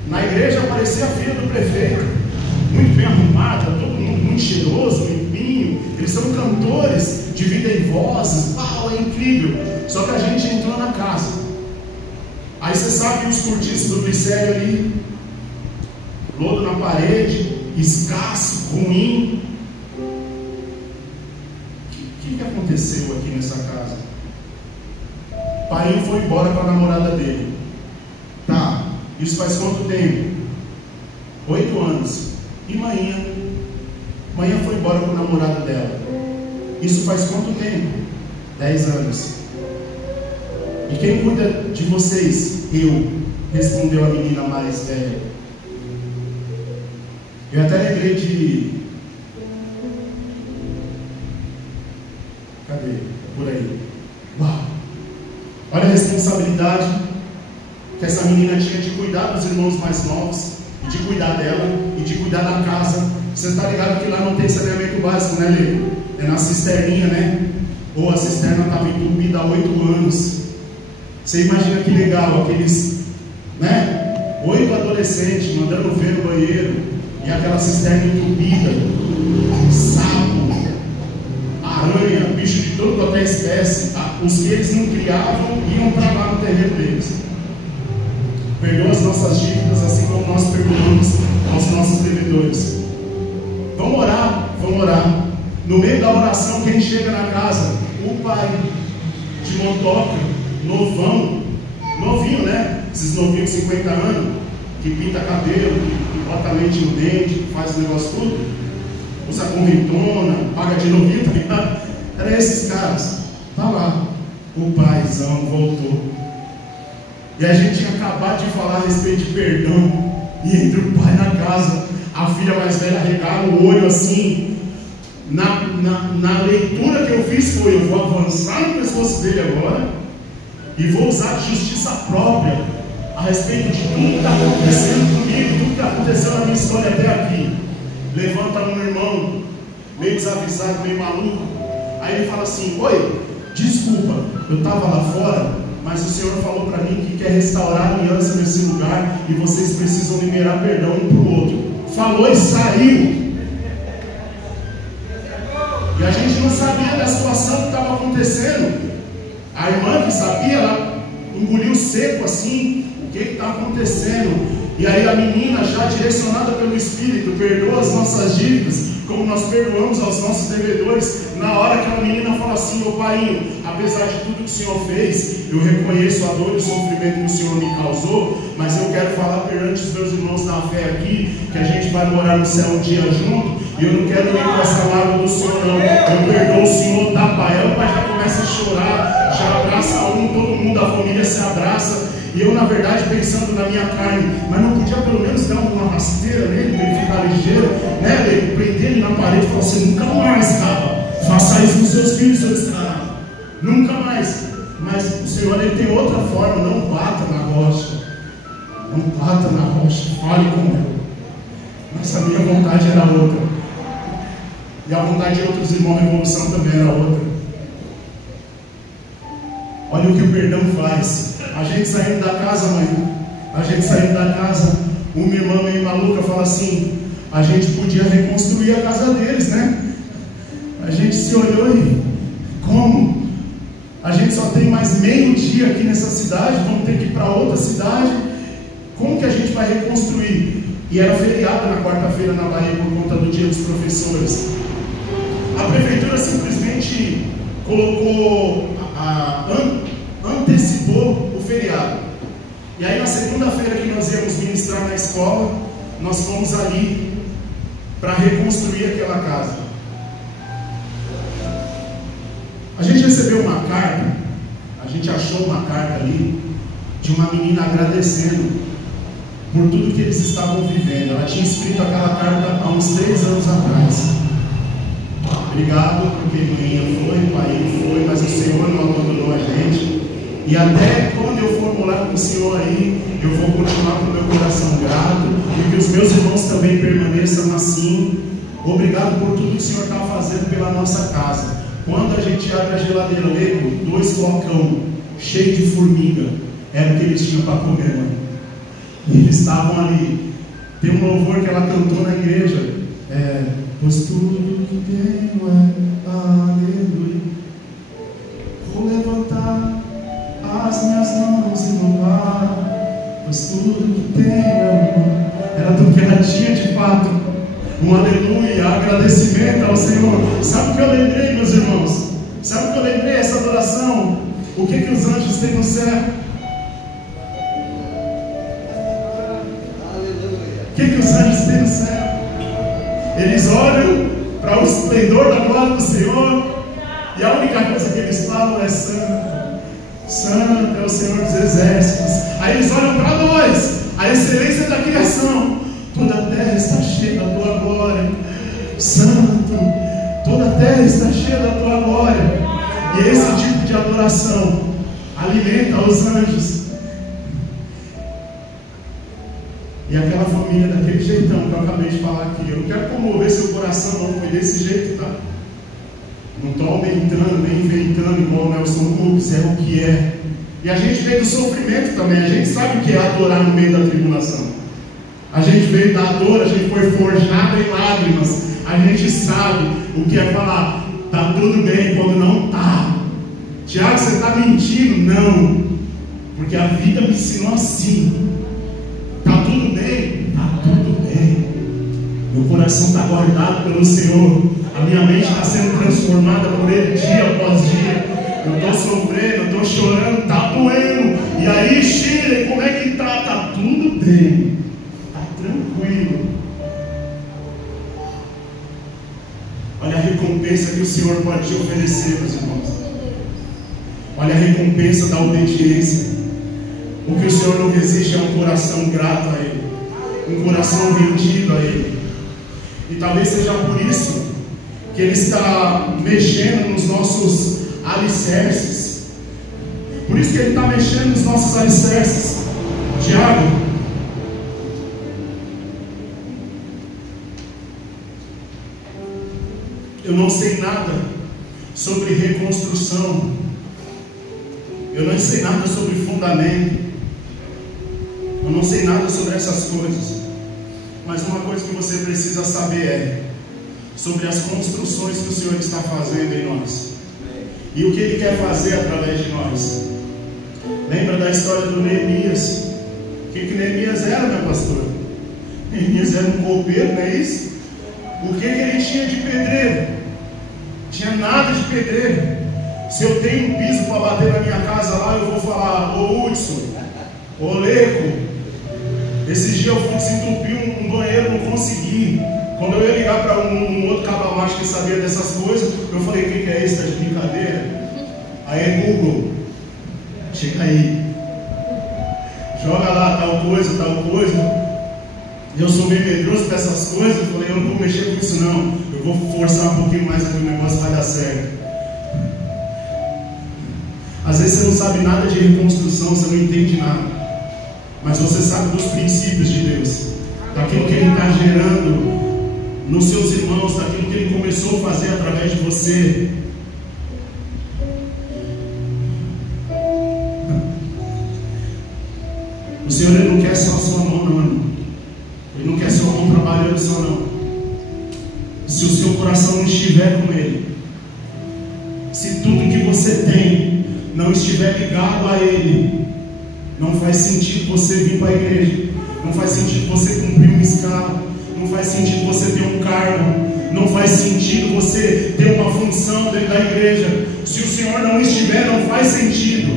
na igreja aparecia a filha do prefeito, muito bem arrumada, todo mundo muito cheiroso, limpinho. Eles são cantores, dividem vozes, é incrível. Só que a gente entrou na casa. Aí você sabe os cortiços do glicério ali, lodo na parede, escasso, ruim. O que aconteceu aqui Pai foi embora com a namorada dele. Tá, isso faz quanto tempo? 8 anos. E manhã foi embora com o namorado dela. Isso faz quanto tempo? 10 anos. E quem cuida de vocês? Eu, respondeu a menina mais velha. Eu até lembrei de... Cadê? Por aí. Uau! Olha a responsabilidade que essa menina tinha de cuidar dos irmãos mais novos, e de cuidar dela, e de cuidar da casa. Você está ligado que lá não tem saneamento básico, né, Lê? É na cisterninha, né? Ou a cisterna estava entupida há 8 anos. Você imagina que legal, aqueles, né? 8 adolescentes mandando ver no banheiro, e aquela cisterna entupida, sapo, aranha, bicho de toda qualquer espécie. Os que eles não criavam iam para lá no terreno deles. Perdoa as nossas dívidas, assim como nós perdoamos aos nossos devedores. Vamos orar, vamos orar. No meio da oração, quem chega na casa? O pai de motoca, novinho, né? Esses novinhos de 50 anos, que pinta cabelo, bota leite no dente, faz o negócio tudo, usa correntona, paga de novinho, tá ligado? Era esses caras. Tá lá, o paizão voltou. E a gente tinha acabado de falar a respeito de perdão. E entra o pai na casa, a filha mais velha regala o olho assim. Na leitura que eu fiz foi: eu vou avançar no pescoço dele agora e vou usar de justiça própria a respeito de tudo que está acontecendo comigo, tudo que aconteceu na minha história até aqui. Levanta um irmão meio desavisado, meio maluco. Aí ele fala assim: oi, desculpa, eu estava lá fora, mas o Senhor falou para mim que quer restaurar a aliança nesse lugar e vocês precisam liberar perdão um para o outro. Falou e saiu. E a gente não sabia da situação que estava acontecendo. A irmã que sabia, ela engoliu seco assim, o que está acontecendo. E aí a menina, já direcionada pelo Espírito, perdoa as nossas dívidas, como nós perdoamos aos nossos devedores. Na hora que a menina fala assim: ô pai, apesar de tudo que o Senhor fez, eu reconheço a dor e o sofrimento que o Senhor me causou, mas eu quero falar perante os meus irmãos na fé aqui, que a gente vai morar no céu um dia junto, e eu não quero ir com essa mágoa do Senhor não. Eu perdoo o Senhor, tá pai? Aí o pai já começa a chorar, já abraça todo mundo, a família se abraça. E eu, na verdade, pensando na minha carne, mas não podia pelo menos dar uma rasteira nele, para ele ficar ligeiro, né? Ele prender ele na parede e falar assim: nunca mais, cara, faça isso com seus filhos, seu descarado, nunca mais. Mas o Senhor, ele tem outra forma: não bata na rocha, não bata na rocha, fale com ele. Mas a minha vontade era outra, e a vontade de outros irmãos, a revolução também era outra. Olha o que o perdão faz. A gente saindo da casa, mãe, a gente saindo da casa, uma irmã meio maluca fala assim: a gente podia reconstruir a casa deles, né? A gente se olhou e: como? A gente só tem mais meio dia aqui nessa cidade, vamos ter que ir para outra cidade, como que a gente vai reconstruir? E era feriado na quarta-feira na Bahia por conta do dia dos professores. A prefeitura simplesmente colocou, antecipou o feriado. E aí na segunda-feira que nós íamos ministrar na escola, nós fomos ali para reconstruir aquela casa. A gente recebeu uma carta, a gente achou uma carta ali de uma menina agradecendo por tudo que eles estavam vivendo. Ela tinha escrito aquela carta há uns 3 anos atrás. Obrigado porque minha foi, pai foi, mas o Senhor não abandonou a gente. E até quando eu for morar com o Senhor aí, eu vou continuar com o meu coração grato, e que os meus irmãos também permaneçam assim. Obrigado por tudo que o Senhor está fazendo pela nossa casa. Quando a gente abre a geladeira, lembro, 2 flocão cheios de formiga, era o que eles tinham para comer, mãe. E eles estavam ali. Tem um louvor que ela cantou na igreja, pois tudo que tenho é aleluia. Vou levantar as minhas mãos e louvar, pois tudo que tenho é amor. Era tudo que ela tinha de fato, um aleluia, agradecimento ao Senhor. Sabe o que eu lembrei, meus irmãos? Sabe o que eu lembrei? Essa adoração O que os anjos têm no céu? O que os anjos têm no céu? Eles olham para o esplendor da glória do Senhor, e a única coisa que eles falam é: santo, santo é o Senhor dos exércitos. Aí eles olham para nós, a excelência da criação: toda a terra está cheia da tua glória. Santo, toda a terra está cheia da tua glória. E esse tipo de adoração alimenta os anjos. E aquela família daquele jeitão que eu acabei de falar aqui, eu não quero comover seu coração, não, foi desse jeito, tá? Não estou aumentando, nem inventando igual o Nelson Rubens, é o que é. E a gente veio do sofrimento também, a gente sabe o que é adorar no meio da tribulação. A gente veio da dor, a gente foi forjado em lágrimas, a gente sabe o que é falar: tá tudo bem, quando não tá. Tiago, você está mentindo? Não, porque a vida me ensinou assim. Tá tudo bem? Tá tudo bem. Meu coração está guardado pelo Senhor, a minha mente está sendo transformada por Ele dia após dia. Eu estou sofrendo, eu estou chorando, está doendo. E aí, Shirley, como é que tá? Tá tudo bem, tá tranquilo. Olha a recompensa que o Senhor pode te oferecer, meus irmãos. Olha a recompensa da obediência. O que o Senhor não resiste é um coração grato a Ele, um coração rendido a Ele. E talvez seja por isso que Ele está mexendo nos nossos alicerces. Por isso que Ele está mexendo nos nossos alicerces. Tiago, eu não sei nada sobre reconstrução, eu não sei nada sobre fundamento, eu não sei nada sobre essas coisas. Mas uma coisa que você precisa saber é sobre as construções que o Senhor está fazendo em nós e o que Ele quer fazer através de nós. Lembra da história do Neemias? O que Neemias era, meu pastor? Neemias era um copeiro, não é isso? O que ele tinha de pedreiro? Tinha nada de pedreiro. Se eu tenho um piso para bater na minha casa lá, eu vou falar: ô Hudson, ô Leco, esses dias eu fui desentupir um banheiro, não consegui. Quando eu ia ligar para um outro cabamacho que sabia dessas coisas, eu falei: o que é isso? Está de brincadeira? Aí Google, chega aí, joga lá tal coisa, tal coisa. Eu sou meio medroso para essas coisas. Eu falei: eu não vou mexer com isso não, eu vou forçar um pouquinho mais aqui, o negócio vai dar certo. Às vezes você não sabe nada de reconstrução, você não entende nada, mas você sabe dos princípios de Deus, daquilo que Ele está gerando nos seus irmãos, daquilo que Ele começou a fazer através de você. O Senhor, Ele não quer só a sua mão, não, irmão. Ele não quer sua mão trabalhando só, não. Se o seu coração não estiver com Ele, se tudo que você tem não estiver ligado a Ele, não faz sentido você vir para a igreja, não faz sentido você cumprir uma escala, não faz sentido você ter um cargo, não faz sentido você ter uma função dentro da igreja. Se o Senhor não estiver, não faz sentido.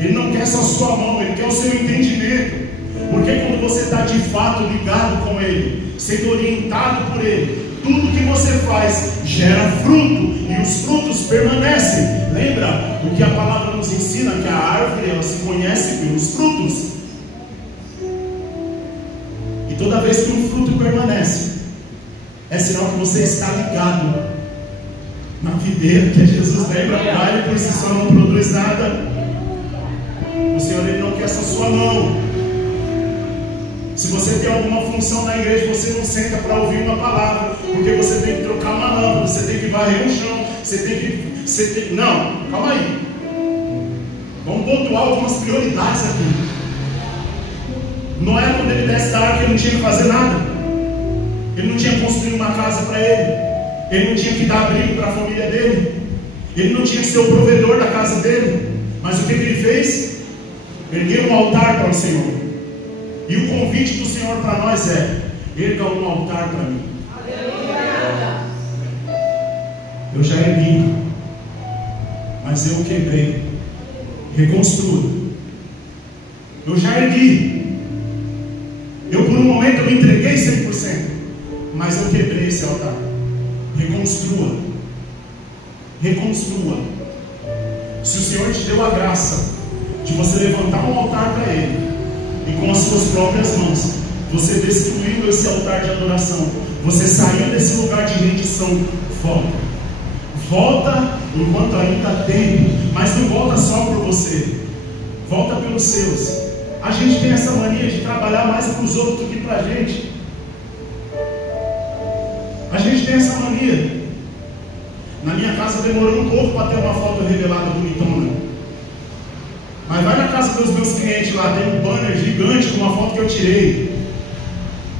Ele não quer só a sua mão, Ele quer o seu entendimento. Porque quando você está de fato ligado com Ele, sendo orientado por Ele, tudo que você faz gera fruto, e os frutos permanecem. Lembra o que a palavra nos ensina? Que a árvore, ela se conhece pelos frutos. E toda vez que um fruto permanece, é sinal que você está ligado na videira, que é Jesus. Lembra? Ele por si só não produz nada. O Senhor, Ele não quer só a sua mão. Se você tem alguma função na igreja, você não senta para ouvir uma palavra, porque você tem que trocar uma lâmpada, você tem que varrer o chão, não, calma aí. Vamos pontuar algumas prioridades aqui. Noé, quando ele desce da arca, ele não tinha que fazer nada. Ele não tinha que construir uma casa para ele. Ele não tinha que dar abrigo para a família dele. Ele não tinha que ser o provedor da casa dele. Mas o que ele fez? Ergueu um altar para o Senhor. E o convite do Senhor para nós é: erga um altar para mim. Eu já ergui, mas eu quebrei. reconstrua. Eu já ergui. Eu por um momento eu me entreguei 100%, mas eu quebrei esse altar. Reconstrua. Reconstrua. Se o Senhor te deu a graça de você levantar um altar para Ele, e com as suas próprias mãos você destruiu esse altar de adoração, você saiu desse lugar de rendição, volta enquanto ainda há tempo, mas não volta só por você, volta pelos seus. A gente tem essa mania de trabalhar mais para os outros do que para a gente. A gente tem essa mania. Na minha casa demorou um pouco para ter uma foto revelada bonitona, mas vai na casa dos meus clientes lá, tem um banner gigante com uma foto que eu tirei.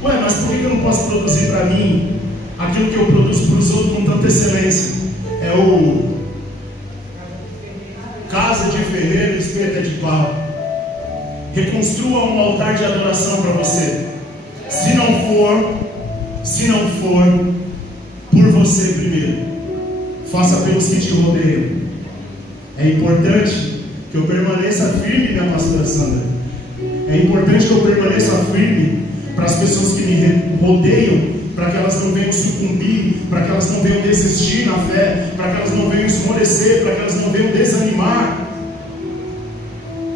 Ué, mas por que eu não posso produzir para mim aquilo que eu produzo para os outros com tanta excelência? É o Casa de Ferreiro, Espeta de Pau. Reconstrua um altar de adoração para você. Se não for por você primeiro, faça pelos que te rodeiam. É importante que eu permaneça firme, minha pastora Sandra. É importante que eu permaneça firme para as pessoas que me rodeiam, para que elas não venham sucumbir, para que elas não venham desistir na fé, para que elas não venham esmorecer, para que elas não venham desanimar.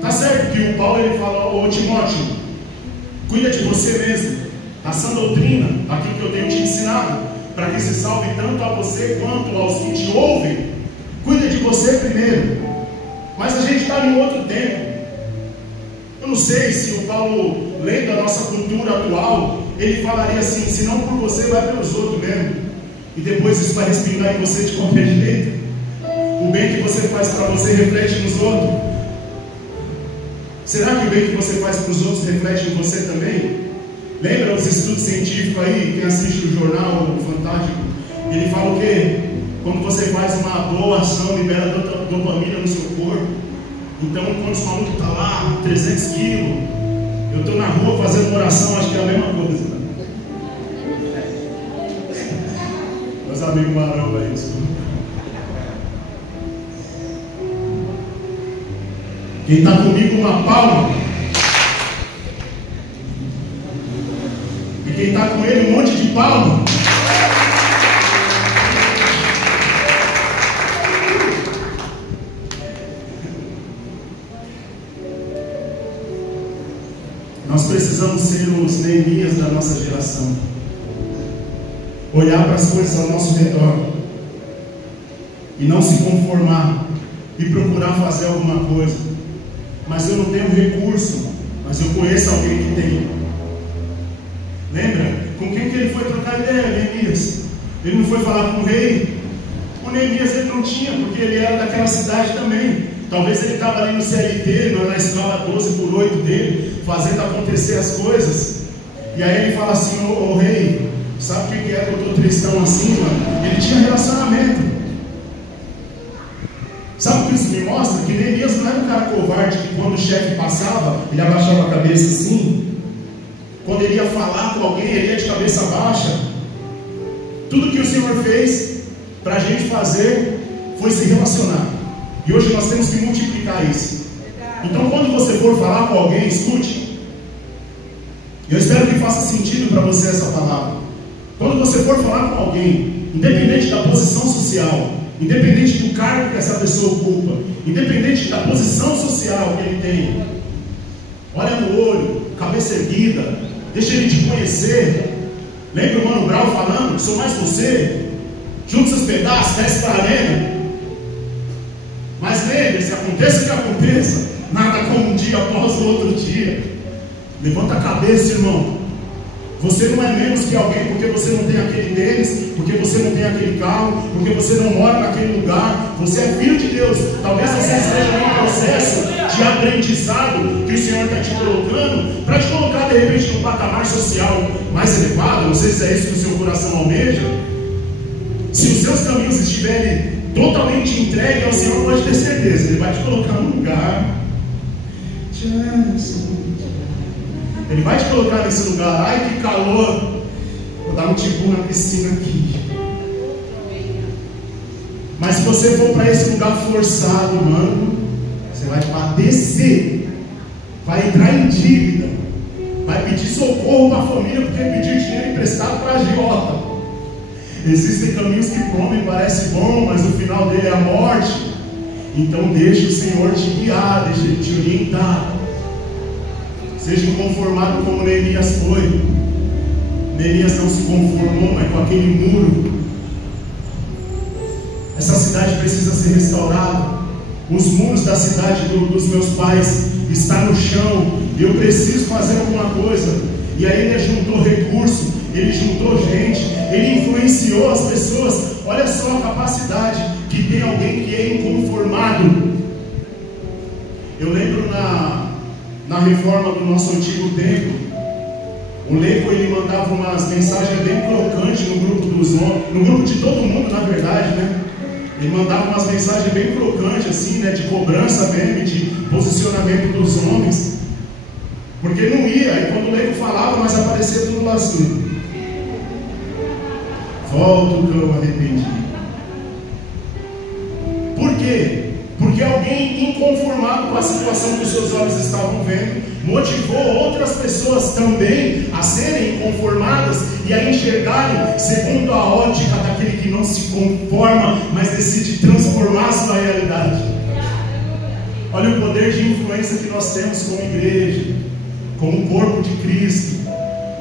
Tá certo que o Paulo ele fala: ô Timóteo, cuida de você mesmo, da sã doutrina, daquilo que eu tenho te ensinado, para que se salve tanto a você quanto aos que te ouvem. Cuida de você primeiro. Mas a gente está em outro tempo. Eu não sei se o Paulo, lendo a nossa cultura atual, ele falaria assim: se não por você, vai pelos outros mesmo, e depois isso vai respingar em você de qualquer jeito. O bem que você faz para você reflete nos outros. Será que o bem que você faz para os outros reflete em você também? Lembra os estudos científicos aí, quem assiste o jornal, o Fantástico, ele fala o quê? Quando você faz uma boa ação, libera dopamina no seu corpo. Então, quando os malucos estão lá, 300 quilos, eu estou na rua fazendo uma oração, acho que é a mesma coisa. Meus amigos maromba aí, desculpa. Quem está comigo, uma palma. E quem está com ele, um monte de palma. Nós precisamos ser os Neemias da nossa geração. Olhar para as coisas ao nosso redor e não se conformar e procurar fazer alguma coisa. Mas eu não tenho recurso, mas eu conheço alguém que tem. Lembra? Com quem que ele foi trocar ideia, Neemias? Ele não foi falar com o rei. O Neemias ele não tinha, porque ele era daquela cidade também. Talvez ele estava ali no CLT, na escala 12/8 dele, fazendo acontecer as coisas. E aí ele fala assim: ô rei, sabe o que é que eu estou tristão assim, mano? Ele tinha relacionamento. Sabe o que isso me mostra? Que Neemias não era um cara covarde que quando o chefe passava, ele abaixava a cabeça assim. Quando ele ia falar com alguém, ele ia de cabeça baixa. Tudo que o Senhor fez para a gente fazer foi se relacionar. E hoje nós temos que multiplicar isso. Então quando você for falar com alguém, escute. Eu espero que faça sentido para você essa palavra. Quando você for falar com alguém, independente da posição social, independente do cargo que essa pessoa ocupa, independente da posição social que ele tem, olha no olho, cabeça erguida, deixa ele te conhecer. Lembra o Mano Brown falando: sou mais você, junte seus pedaços, desce para a arena. Mas lembre-se, aconteça o que aconteça, nada como um dia após o outro dia. Levanta a cabeça, irmão. Você não é menos que alguém porque você não tem aquele tênis, porque você não tem aquele carro, porque você não mora naquele lugar. Você é filho de Deus. Talvez você esteja em um processo de aprendizado que o Senhor está te colocando, para te colocar de repente num patamar social mais elevado. Não sei se é isso que o seu coração almeja. Se os seus caminhos estiverem totalmente entregues ao Senhor, pode ter certeza, Ele vai te colocar num lugar. Ele vai te colocar nesse lugar. Ai, que calor! Vou dar um tibu na piscina aqui. Mas se você for para esse lugar forçado, mano, você vai padecer, vai entrar em dívida, vai pedir socorro para a família porque pediu dinheiro emprestado para a agiota. Existem caminhos que para o homem parece bom, mas o final dele é a morte. Então deixa o Senhor te guiar, deixa Ele te orientar. Seja inconformado como Neemias foi. Neemias não se conformou, mas com aquele muro. Essa cidade precisa ser restaurada. Os muros da cidade dos meus pais estão no chão. Eu preciso fazer alguma coisa. E aí ele juntou recurso, ele juntou gente, ele influenciou as pessoas. Olha só a capacidade que tem alguém que é inconformado. Eu lembro na reforma do nosso antigo templo, o Leico ele mandava umas mensagens bem crocantes no grupo dos homens, no grupo de todo mundo, na verdade, né? Ele mandava umas mensagens bem crocantes, assim, né? De cobrança mesmo, de posicionamento dos homens. Porque não ia, aí quando o Leico falava, mas aparecia tudo lá assim. Volta o cão arrependido. Por quê? Porque alguém inconformado com a situação que os seus olhos estavam vendo, motivou outras pessoas também a serem inconformadas e a enxergarem segundo a ótica daquele que não se conforma, mas decide transformar a sua realidade. Olha o poder de influência que nós temos como igreja, como corpo de Cristo.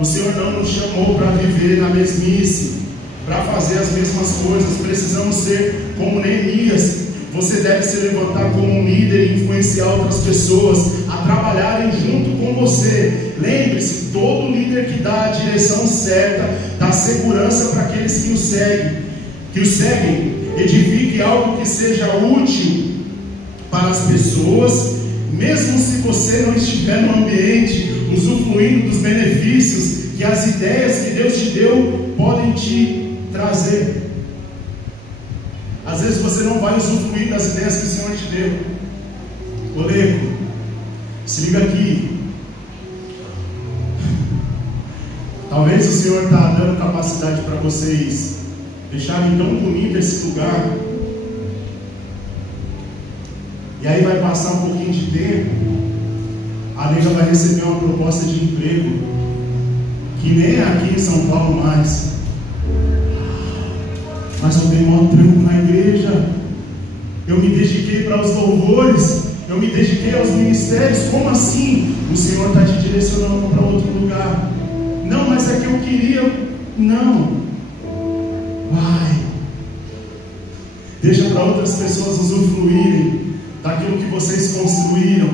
O Senhor não nos chamou para viver na mesmice, para fazer as mesmas coisas. Precisamos ser como Neemias. Você deve se levantar como um líder e influenciar outras pessoas a trabalharem junto com você. Lembre-se, todo líder que dá a direção certa, dá segurança para aqueles que o seguem, edifique algo que seja útil para as pessoas, mesmo se você não estiver no ambiente, usufruindo dos benefícios que as ideias que Deus te deu podem te trazer. Às vezes você não vai usufruir das ideias que o Senhor te deu. Oleco, se liga aqui. Talvez o Senhor está dando capacidade para vocês deixarem tão bonito esse lugar. E aí vai passar um pouquinho de tempo, a nega vai receber uma proposta de emprego que nem é aqui em São Paulo mais. Mas eu dei maior trampo na igreja, eu me dediquei para os louvores, eu me dediquei aos ministérios. Como assim? O Senhor está te direcionando para outro lugar. Não, mas é que eu queria. Não, vai, deixa para outras pessoas usufruírem daquilo que vocês construíram,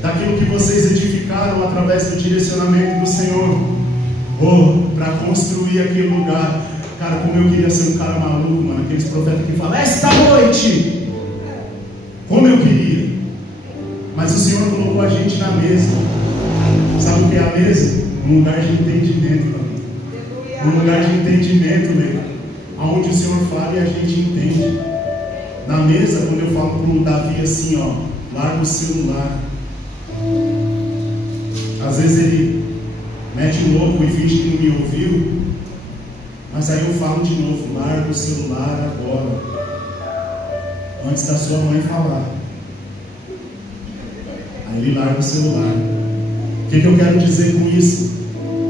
daquilo que vocês edificaram através do direcionamento do Senhor. Para construir aquele lugar. Cara, como eu queria ser um cara maluco, mano, aqueles profetas que falam, esta noite, como eu queria. Mas o Senhor colocou a gente na mesa. Sabe o que é a mesa? Um lugar de entendimento, mano. Um lugar de entendimento, né? Onde o Senhor fala e a gente entende. Na mesa, quando eu falo pro Davi assim, ó, larga o celular. Às vezes ele mete um louco e finge que não me ouviu. Mas aí eu falo de novo, larga o celular agora, antes da sua mãe falar. Aí ele larga o celular. O que eu quero dizer com isso?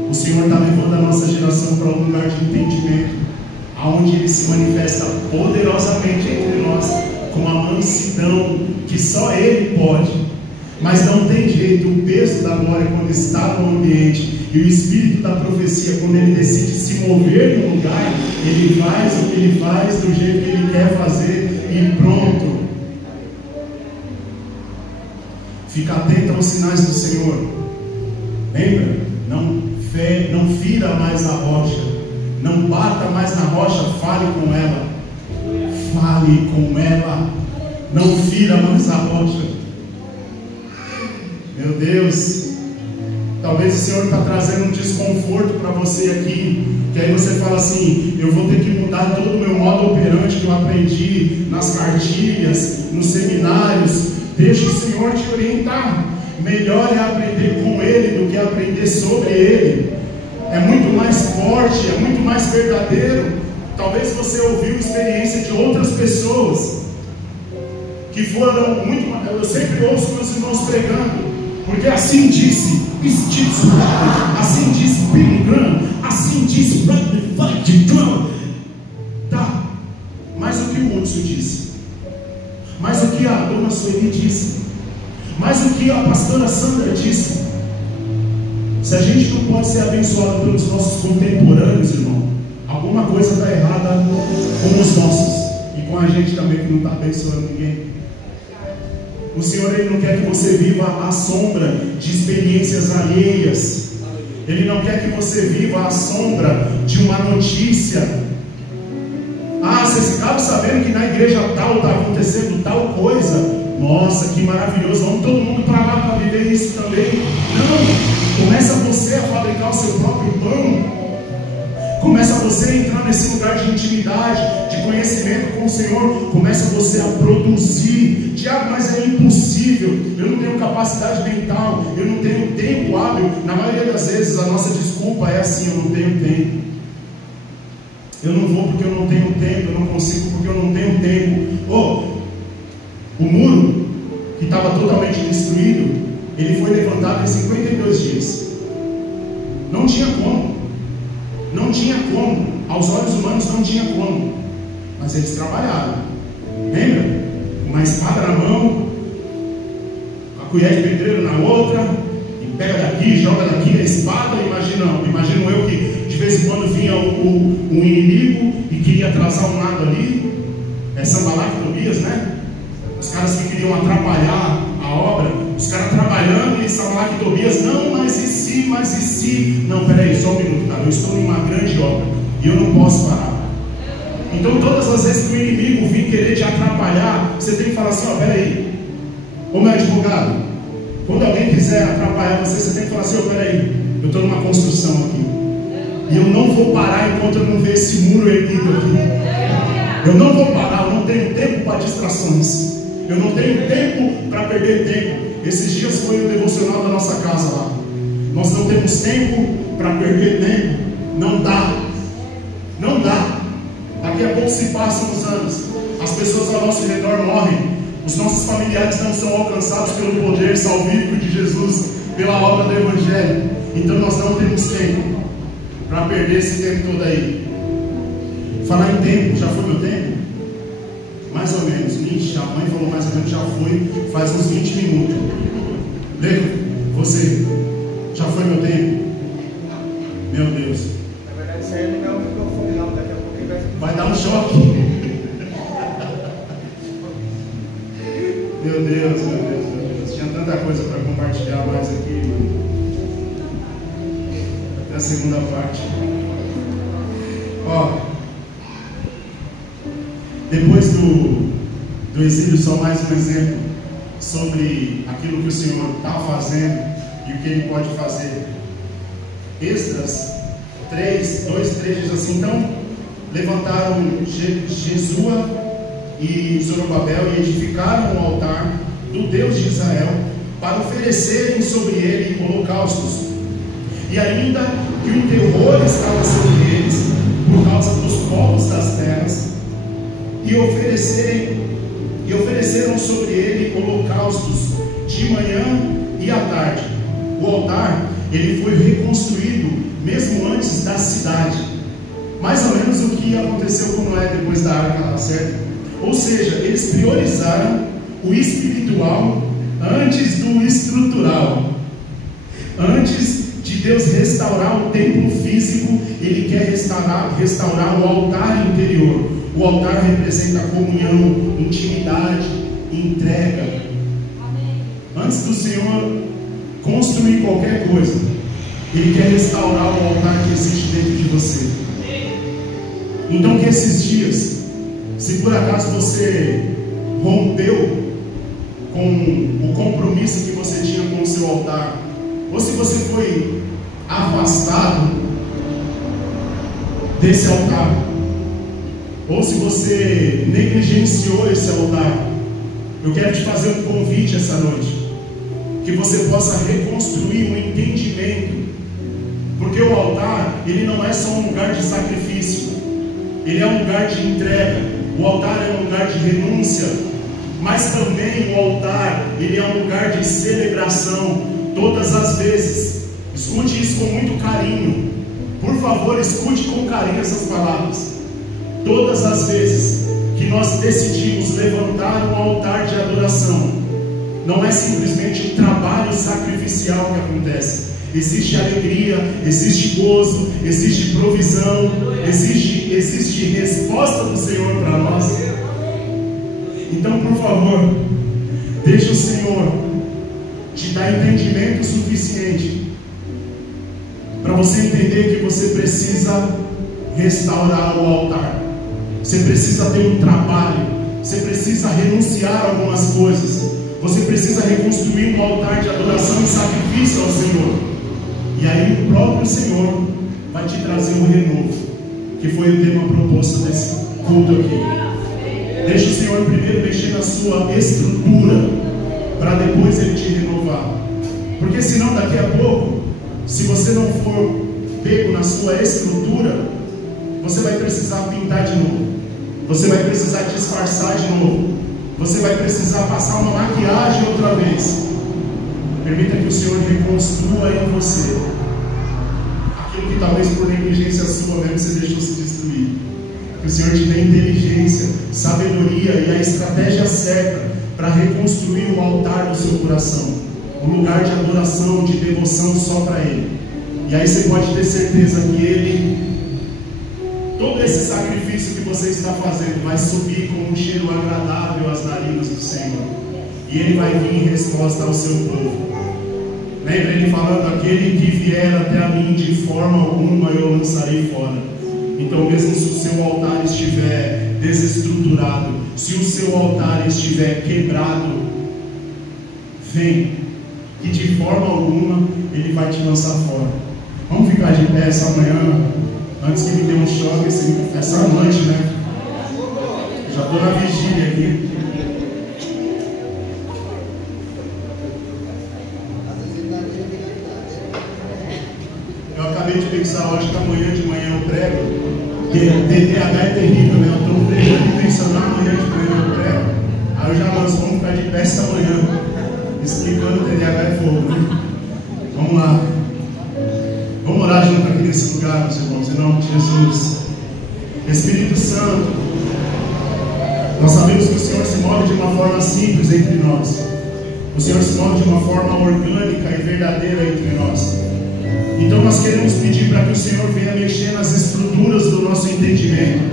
O Senhor está levando a nossa geração para um lugar de entendimento, aonde Ele se manifesta poderosamente entre nós, com uma mansidão que só Ele pode. Mas não tem jeito, o peso da glória quando está no ambiente e o espírito da profecia quando ele decide se mover no lugar, ele faz o que ele faz do jeito que ele quer fazer e pronto. Fica atento aos sinais do Senhor. Lembra? Não fira mais a rocha, não bata mais na rocha, fale com ela. Fale com ela, não fira mais a rocha. Meu Deus, talvez o Senhor está trazendo um desconforto para você aqui, que aí você fala assim, eu vou ter que mudar todo o meu modo operante que eu aprendi nas cartilhas, nos seminários. Deixa o Senhor te orientar. Melhor é aprender com Ele do que aprender sobre Ele. É muito mais forte, é muito mais verdadeiro. Talvez você ouviu a experiência de outras pessoas que foram muito, eu sempre ouço meus irmãos pregando, porque assim disse Steve Smith, assim disse Billy Graham, assim disse Bradley White, tá, mas o que o Hudson disse, mas o que a dona Sueli disse, mas o que a pastora Sandra disse. Se a gente não pode ser abençoado pelos nossos contemporâneos, irmão, alguma coisa está errada com os nossos e com a gente também, que não está abençoando ninguém. O Senhor, Ele não quer que você viva à sombra de experiências alheias. Ele não quer que você viva à sombra de uma notícia. Ah, vocês ficaram sabendo que na igreja tal está acontecendo tal coisa. Nossa, que maravilhoso, vamos todo mundo para lá para viver isso também. Não, começa você a fabricar o seu próprio pão. Começa você a entrar nesse lugar de intimidade, de conhecimento com o Senhor. Começa você a produzir. Tiago, mas é impossível, eu não tenho capacidade mental, eu não tenho tempo hábil. Na maioria das vezes a nossa desculpa é assim: eu não tenho tempo, eu não vou porque eu não tenho tempo, eu não consigo porque eu não tenho tempo. O muro que estava totalmente destruído, ele foi levantado em 52 dias. Não tinha como, não tinha como, aos olhos humanos não tinha como, mas eles trabalharam. Lembra? Uma espada na mão, a colher de pedreiro na outra, e pega daqui, joga daqui a espada. Imagino eu que de vez em quando vinha um inimigo e queria atrasar um lado ali. É Sanballat e Tobias, né? Os caras que queriam atrapalhar a obra, os caras trabalhando, e Sanballat e Tobias, não, mas e se? Não, peraí, só um minuto, tá? Eu estou em uma grande obra e eu não posso parar. Então todas as vezes que o inimigo vir querer te atrapalhar, você tem que falar assim: ó, peraí, ô meu advogado, quando alguém quiser atrapalhar você tem que falar assim: ó, peraí, eu estou numa construção aqui, e eu não vou parar enquanto eu não ver esse muro erguido aqui. Eu não vou parar, eu não tenho tempo para distrações, eu não tenho tempo para perder tempo. Esses dias foi o devocional da nossa casa lá. Nós não temos tempo para perder tempo. Não dá. Não dá. Daqui a pouco se passam os anos, as pessoas ao nosso redor morrem, os nossos familiares não são alcançados pelo poder salvífico de Jesus, pela obra do Evangelho. Então nós não temos tempo para perder esse tempo todo aí. Falar em tempo, já foi meu tempo? Mais ou menos. Ixi, a mãe falou mais ou menos, já foi, faz uns 20 minutos. Lembra? Você, já foi meu tempo? Meu Deus. Na verdade, isso aí não é o microfone, não. Daqui a pouco ele vai dar um choque. Meu Deus, meu Deus, meu Deus. Tinha tanta coisa para compartilhar mais aqui, mano. Até a segunda parte. Ó, depois do exílio, só mais um exemplo sobre aquilo que o Senhor está fazendo e o que Ele pode fazer. Esdras 2:3 diz assim: então levantaram Jesua e Zorobabel e edificaram o altar do Deus de Israel para oferecerem sobre ele holocaustos, e ainda que um terror estava sobre eles por causa dos povos das terras, e ofereceram sobre ele holocaustos de manhã e à tarde. O altar, ele foi reconstruído mesmo antes da cidade, mais ou menos o que aconteceu com Noé depois da arca, certo? Ou seja, eles priorizaram o espiritual antes do estrutural. Antes de Deus restaurar o templo físico, Ele quer restaurar o altar interior. O altar representa comunhão, intimidade, entrega. Antes do Senhor construir qualquer coisa, Ele quer restaurar o altar que existe dentro de você. Então que esses dias, se por acaso você rompeu com o compromisso que você tinha com o seu altar, ou se você foi afastado desse altar, ou se você negligenciou esse altar, eu quero te fazer um convite essa noite, que você possa reconstruir um entendimento, porque o altar, ele não é só um lugar de sacrifício, ele é um lugar de entrega. O altar é um lugar de renúncia. mas também o altar, ele é um lugar de celebração. Todas as vezes, escute isso com muito carinho, por favor, escute com carinho essas palavras. Todas as vezes que nós decidimos levantar um altar de adoração, não é simplesmente um trabalho sacrificial que acontece. Existe alegria, existe gozo, existe provisão, existe resposta do Senhor para nós. Então, por favor, deixe o Senhor te dar entendimento suficiente para você entender que você precisa restaurar o altar. Você precisa ter um trabalho, você precisa renunciar a algumas coisas, você precisa reconstruir um altar de adoração e sacrifício ao Senhor. E aí o próprio Senhor vai te trazer um renovo, que foi o tema proposto desse culto aqui. Deixa o Senhor primeiro mexer na sua estrutura, para depois Ele te renovar. Porque senão daqui a pouco, se você não for pego na sua estrutura, você vai precisar pintar de novo, você vai precisar disfarçar de novo, você vai precisar passar uma maquiagem outra vez. Permita que o Senhor reconstrua em você aquilo que talvez por negligência sua mesmo você deixou se destruir. Que o Senhor te dê inteligência, sabedoria e a estratégia certa para reconstruir o altar do seu coração, um lugar de adoração, de devoção só para Ele. E aí você pode ter certeza que Ele, todo esse sacrifício que você está fazendo, vai subir com um cheiro agradável às narinas do Senhor. E Ele vai vir em resposta ao seu povo. Lembra Ele falando: aquele que vier até a mim, de forma alguma eu lançarei fora. Então, mesmo se o seu altar estiver desestruturado, se o seu altar estiver quebrado, vem, que de forma alguma Ele vai te lançar fora. Vamos ficar de pé essa manhã, antes que me dê um choque essa noite, né? Já estou na vigília aqui. Eu acabei de pensar hoje que amanhã de manhã eu prego. TDAH é terrível, né? Eu estou pregando pensando amanhã de manhã eu prego. Aí eu já lanço, vamos ficar de pé essa manhã, explicando TDAH é fogo, né? Vamos lá. Vamos orar junto aqui nesse lugar, meus irmãos, em nome de Jesus. Espírito Santo, nós sabemos que o Senhor se move de uma forma simples entre nós. O Senhor se move de uma forma orgânica e verdadeira entre nós. Então nós queremos pedir para que o Senhor venha mexer nas estruturas do nosso entendimento.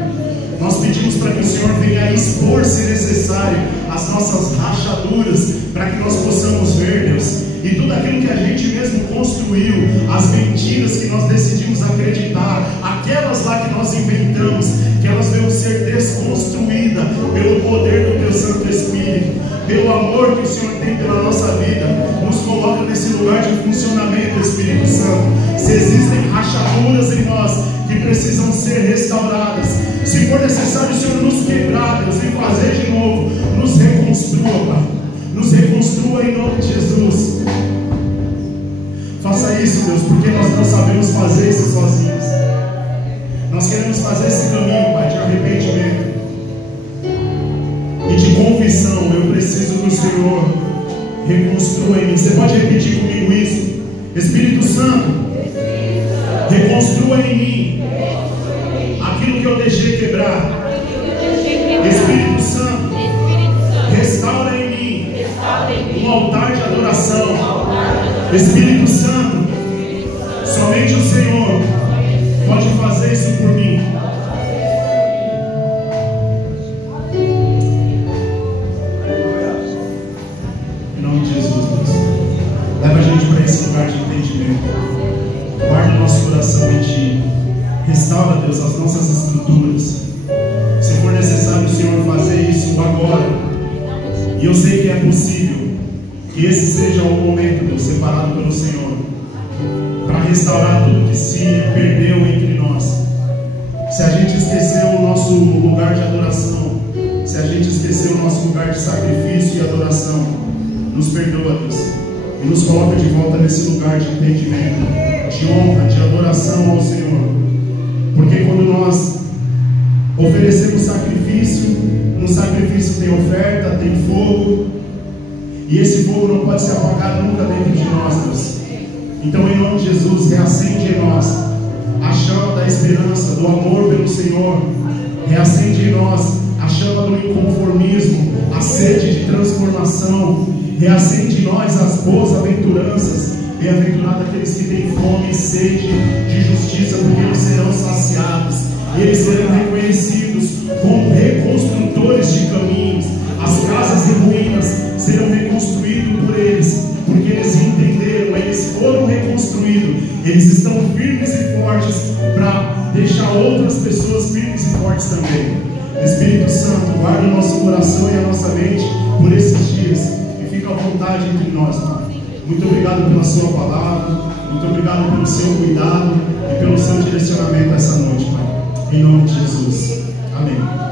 Nós pedimos para que o Senhor venha expor, se necessário, as nossas rachaduras, para que nós possamos ver, Deus, e tudo aquilo que a gente mesmo construiu, as mentiras que nós decidimos acreditar, aquelas lá que nós inventamos, que elas venham ser desconstruídas pelo poder do Teu Santo Espírito, pelo amor que o Senhor tem pela nossa vida. Nos coloca nesse lugar de funcionamento, Espírito Santo. Se existem rachaduras em nós que precisam ser restauradas, se for necessário o Senhor nos quebrar, Deus, e fazer de novo, nos reconstrua, Pai. Nos reconstrua em nome de Jesus. Faça isso, Deus, porque nós não sabemos fazer isso sozinhos. Nós queremos fazer esse caminho, Pai, de arrependimento e de confissão. Eu preciso do Senhor. Reconstrua em mim. Você pode repetir comigo isso? Espírito Santo, reconstrua em mim aquilo que eu deixei quebrar. Espírito Santo, restaura em mim um altar de adoração. Espírito Santo, somente o Senhor pode fazer isso por mim. Em nome de Jesus, Deus, leva a gente para esse lugar de entendimento. Guarda o nosso coração em Ti. Restaura, Deus, as nossas estruturas. Se for necessário o Senhor fazer isso agora, e eu sei que é possível, que esse seja o momento, Deus, separado pelo Senhor, para restaurar tudo que se perdeu entre nós. Se a gente esqueceu o nosso lugar de adoração, se a gente esqueceu o nosso lugar de sacrifício e adoração, nos perdoa, Deus, e nos coloca de volta nesse lugar de entendimento, de honra, de adoração ao Senhor. Porque quando nós oferecemos sacrifício, um sacrifício tem oferta, tem fogo, e esse fogo não pode ser apagado nunca dentro de nós, Deus. Então, em nome de Jesus, reacende em nós a chama da esperança, do amor pelo Senhor. Reacende em nós a chama do inconformismo, a sede de transformação. Reacende em nós as boas aventuranças. Bem-aventurados aqueles que têm fome e sede de justiça, porque eles serão saciados. Eles serão reconhecidos como reconstrutores de caminhos. As casas em ruínas serão reconstruídas por eles, porque eles entenderam, eles foram reconstruídos. Eles estão firmes e fortes para deixar outras pessoas firmes e fortes também. Espírito Santo, guarda o nosso coração e a nossa mente por esses dias e fica à vontade entre nós, Pai. Muito obrigado pela sua palavra, muito obrigado pelo seu cuidado e pelo seu direcionamento essa noite, Pai. Em nome de Jesus. Amém.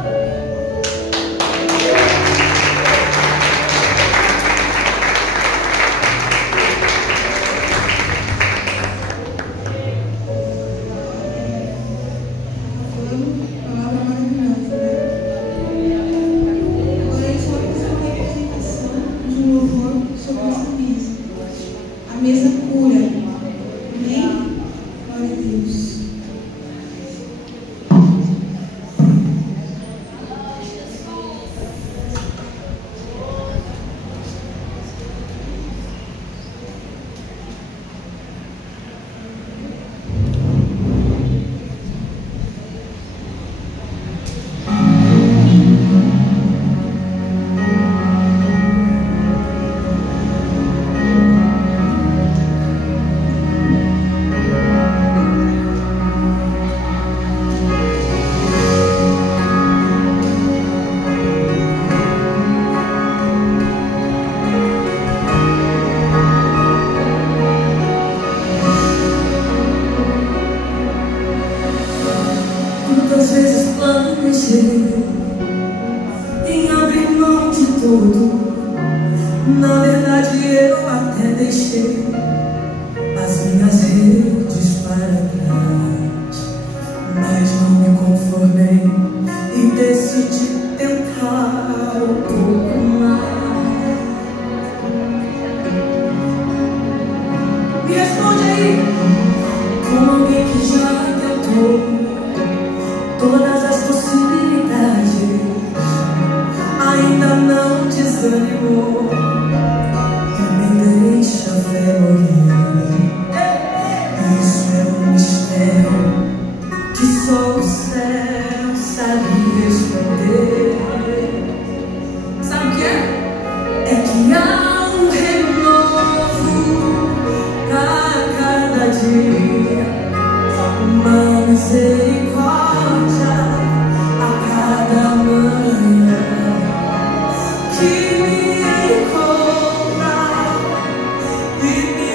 em abrir mão de tudo. Na verdade eu até deixei as minhas redes para trás, mas não me conformei e decidi tentar um pouco mais. Me responde aí, como alguém que já tentou todas as possibilidades, ainda não desanimou e me deixa ver morrer. Isso é um mistério que só o céu sabe responder. Sabe o que é? É que há um renovo pra cada dia, uma misericórdia a cada manhã que me encontra e me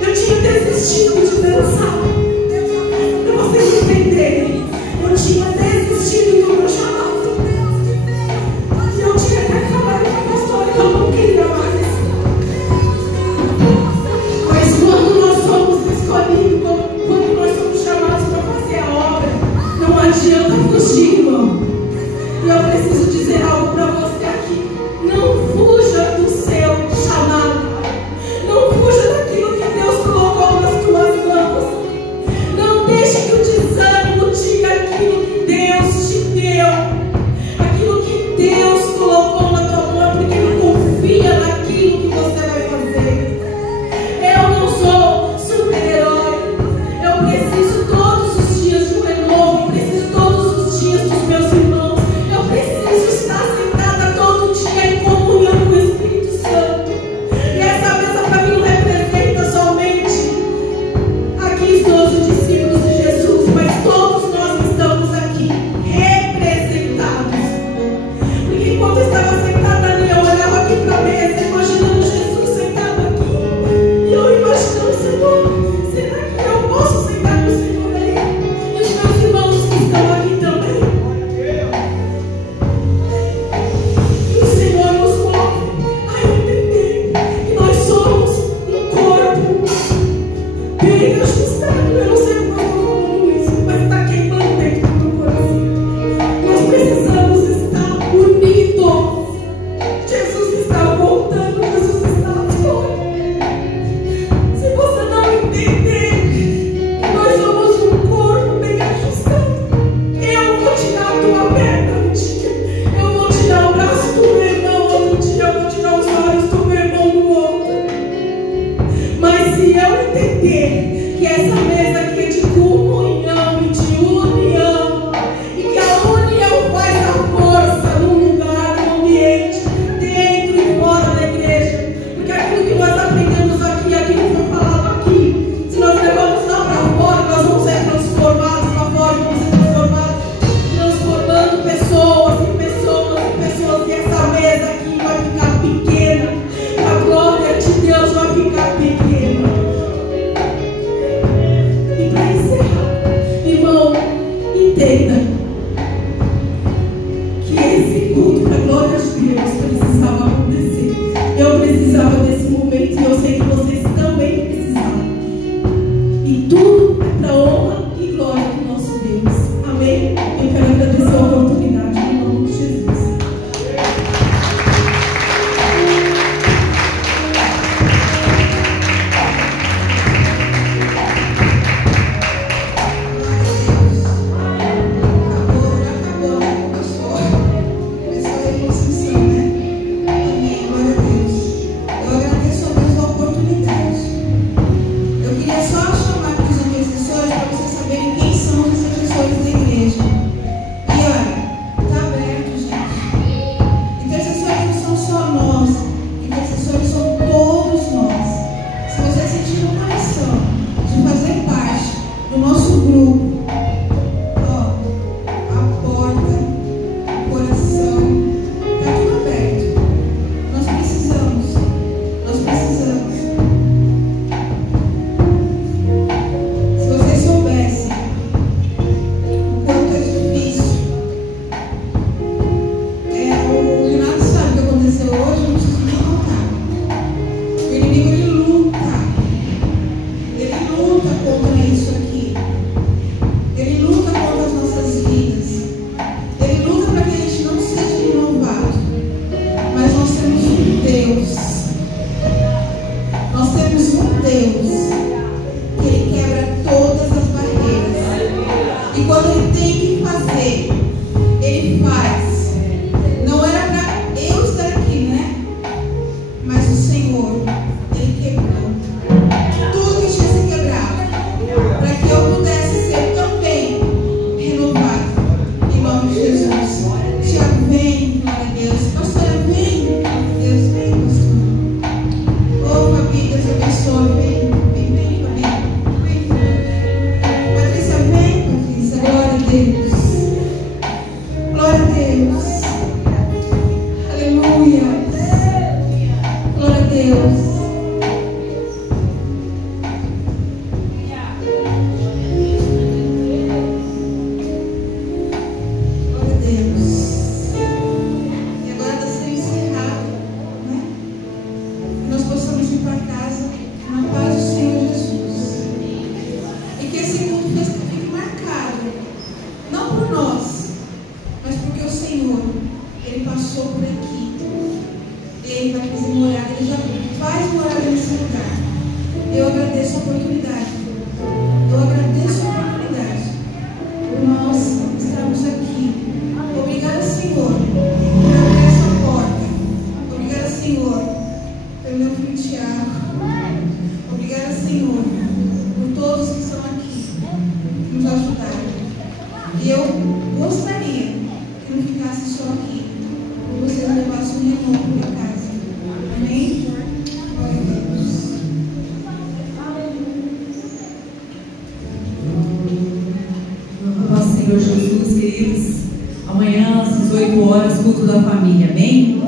Eu tinha desistido de dançar. Eu vou entender que essa mesa aqui é de comunhão e de união, e que a união faz a força num lugar, num ambiente, dentro e fora da igreja. Porque aquilo que nós aprendemos aqui, aquilo que foi falado aqui, se nós levamos lá para fora, nós vamos ser transformados lá fora, vamos ser transformados, transformando pessoas em pessoas em pessoas, e essa mesa aqui vai ficar pequena, a glória de Deus vai ficar pequena. E para encerrar, irmão, entenda que esse culto para a glória de Deus precisava acontecer. Eu precisava desse momento e eu sei que vocês também precisavam. E tudo é para a honra e glória do nosso Deus. Amém? Eu quero agradecer a oportunidade em nome de Jesus. Acabou, né? Começou a reconstrução, né? Amém, glória a Deus. Eu agradeço a Deus a oportunidade. Eu queria só chamar aqui os intercessores para vocês saberem quem são os intercessores da igreja. E olha, está aberto, gente. Intercessores não são só nós, intercessores são todos nós. Se você sentir uma conexão de fazer parte do nosso grupo, ó, a porta, o coração, está tudo aberto. Nós precisamos. Se vocês soubessem o quanto é difícil, o Renato sabe o que aconteceu hoje, não preciso nem contar. O inimigo, ele luta contra isso aqui. Ele luta contra as nossas vidas. Ele luta para que a gente não seja renovado. Mas nós temos um Deus. Nós temos um Deus que Ele quebra todas as barreiras. E quando Ele tem que fazer, Ele faz. Não era para eu estar aqui, né? Mas o Senhor, Ele quebrou tudo que tinha se quebrado, para que eu pudesse ser também renovado. Em nome de Jesus. Tiago, vem, glória a Deus. Pastora, vem. Deus, vem, pastor. Oh, Fabi, Deus abençoe. Vem, Fabi. Vem. Patrícia, vem, Patrícia. Glória a Deus. Glória a Deus. Aleluia. Glória a Deus. Glória a Deus. E agora está sendo encerrado, né? Que nós possamos ir para casa na paz do Senhor Jesus. E que esse culto fique marcado, não por nós, mas porque o Senhor, Ele passou por aqui. Ele vai fazer morada, Ele já faz morada nesse lugar. Eu agradeço a oportunidade. Eu agradeço a oportunidade por nós estarmos aqui. Obrigada, Senhor, por abrir essa porta. Obrigada, Senhor, pelo meu filho Tiago. Obrigada, Senhor, por todos que estão aqui, que nos ajudaram. E eu gostaria que não ficasse só aqui, que vocês levassem um renovo para casa. Amém? Glória a Deus. Nosso Senhor Jesus, queridos, amanhã às 18 horas, culto da família, amém?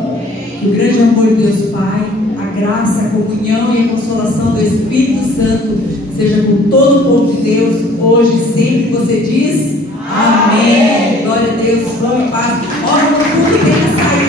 Que o grande amor de Deus Pai, a graça, a comunhão e a consolação do Espírito Santo seja com todo o povo de Deus, hoje e sempre. Você diz amém. Glória a Deus, vão em paz. Ora no culto e venha sair.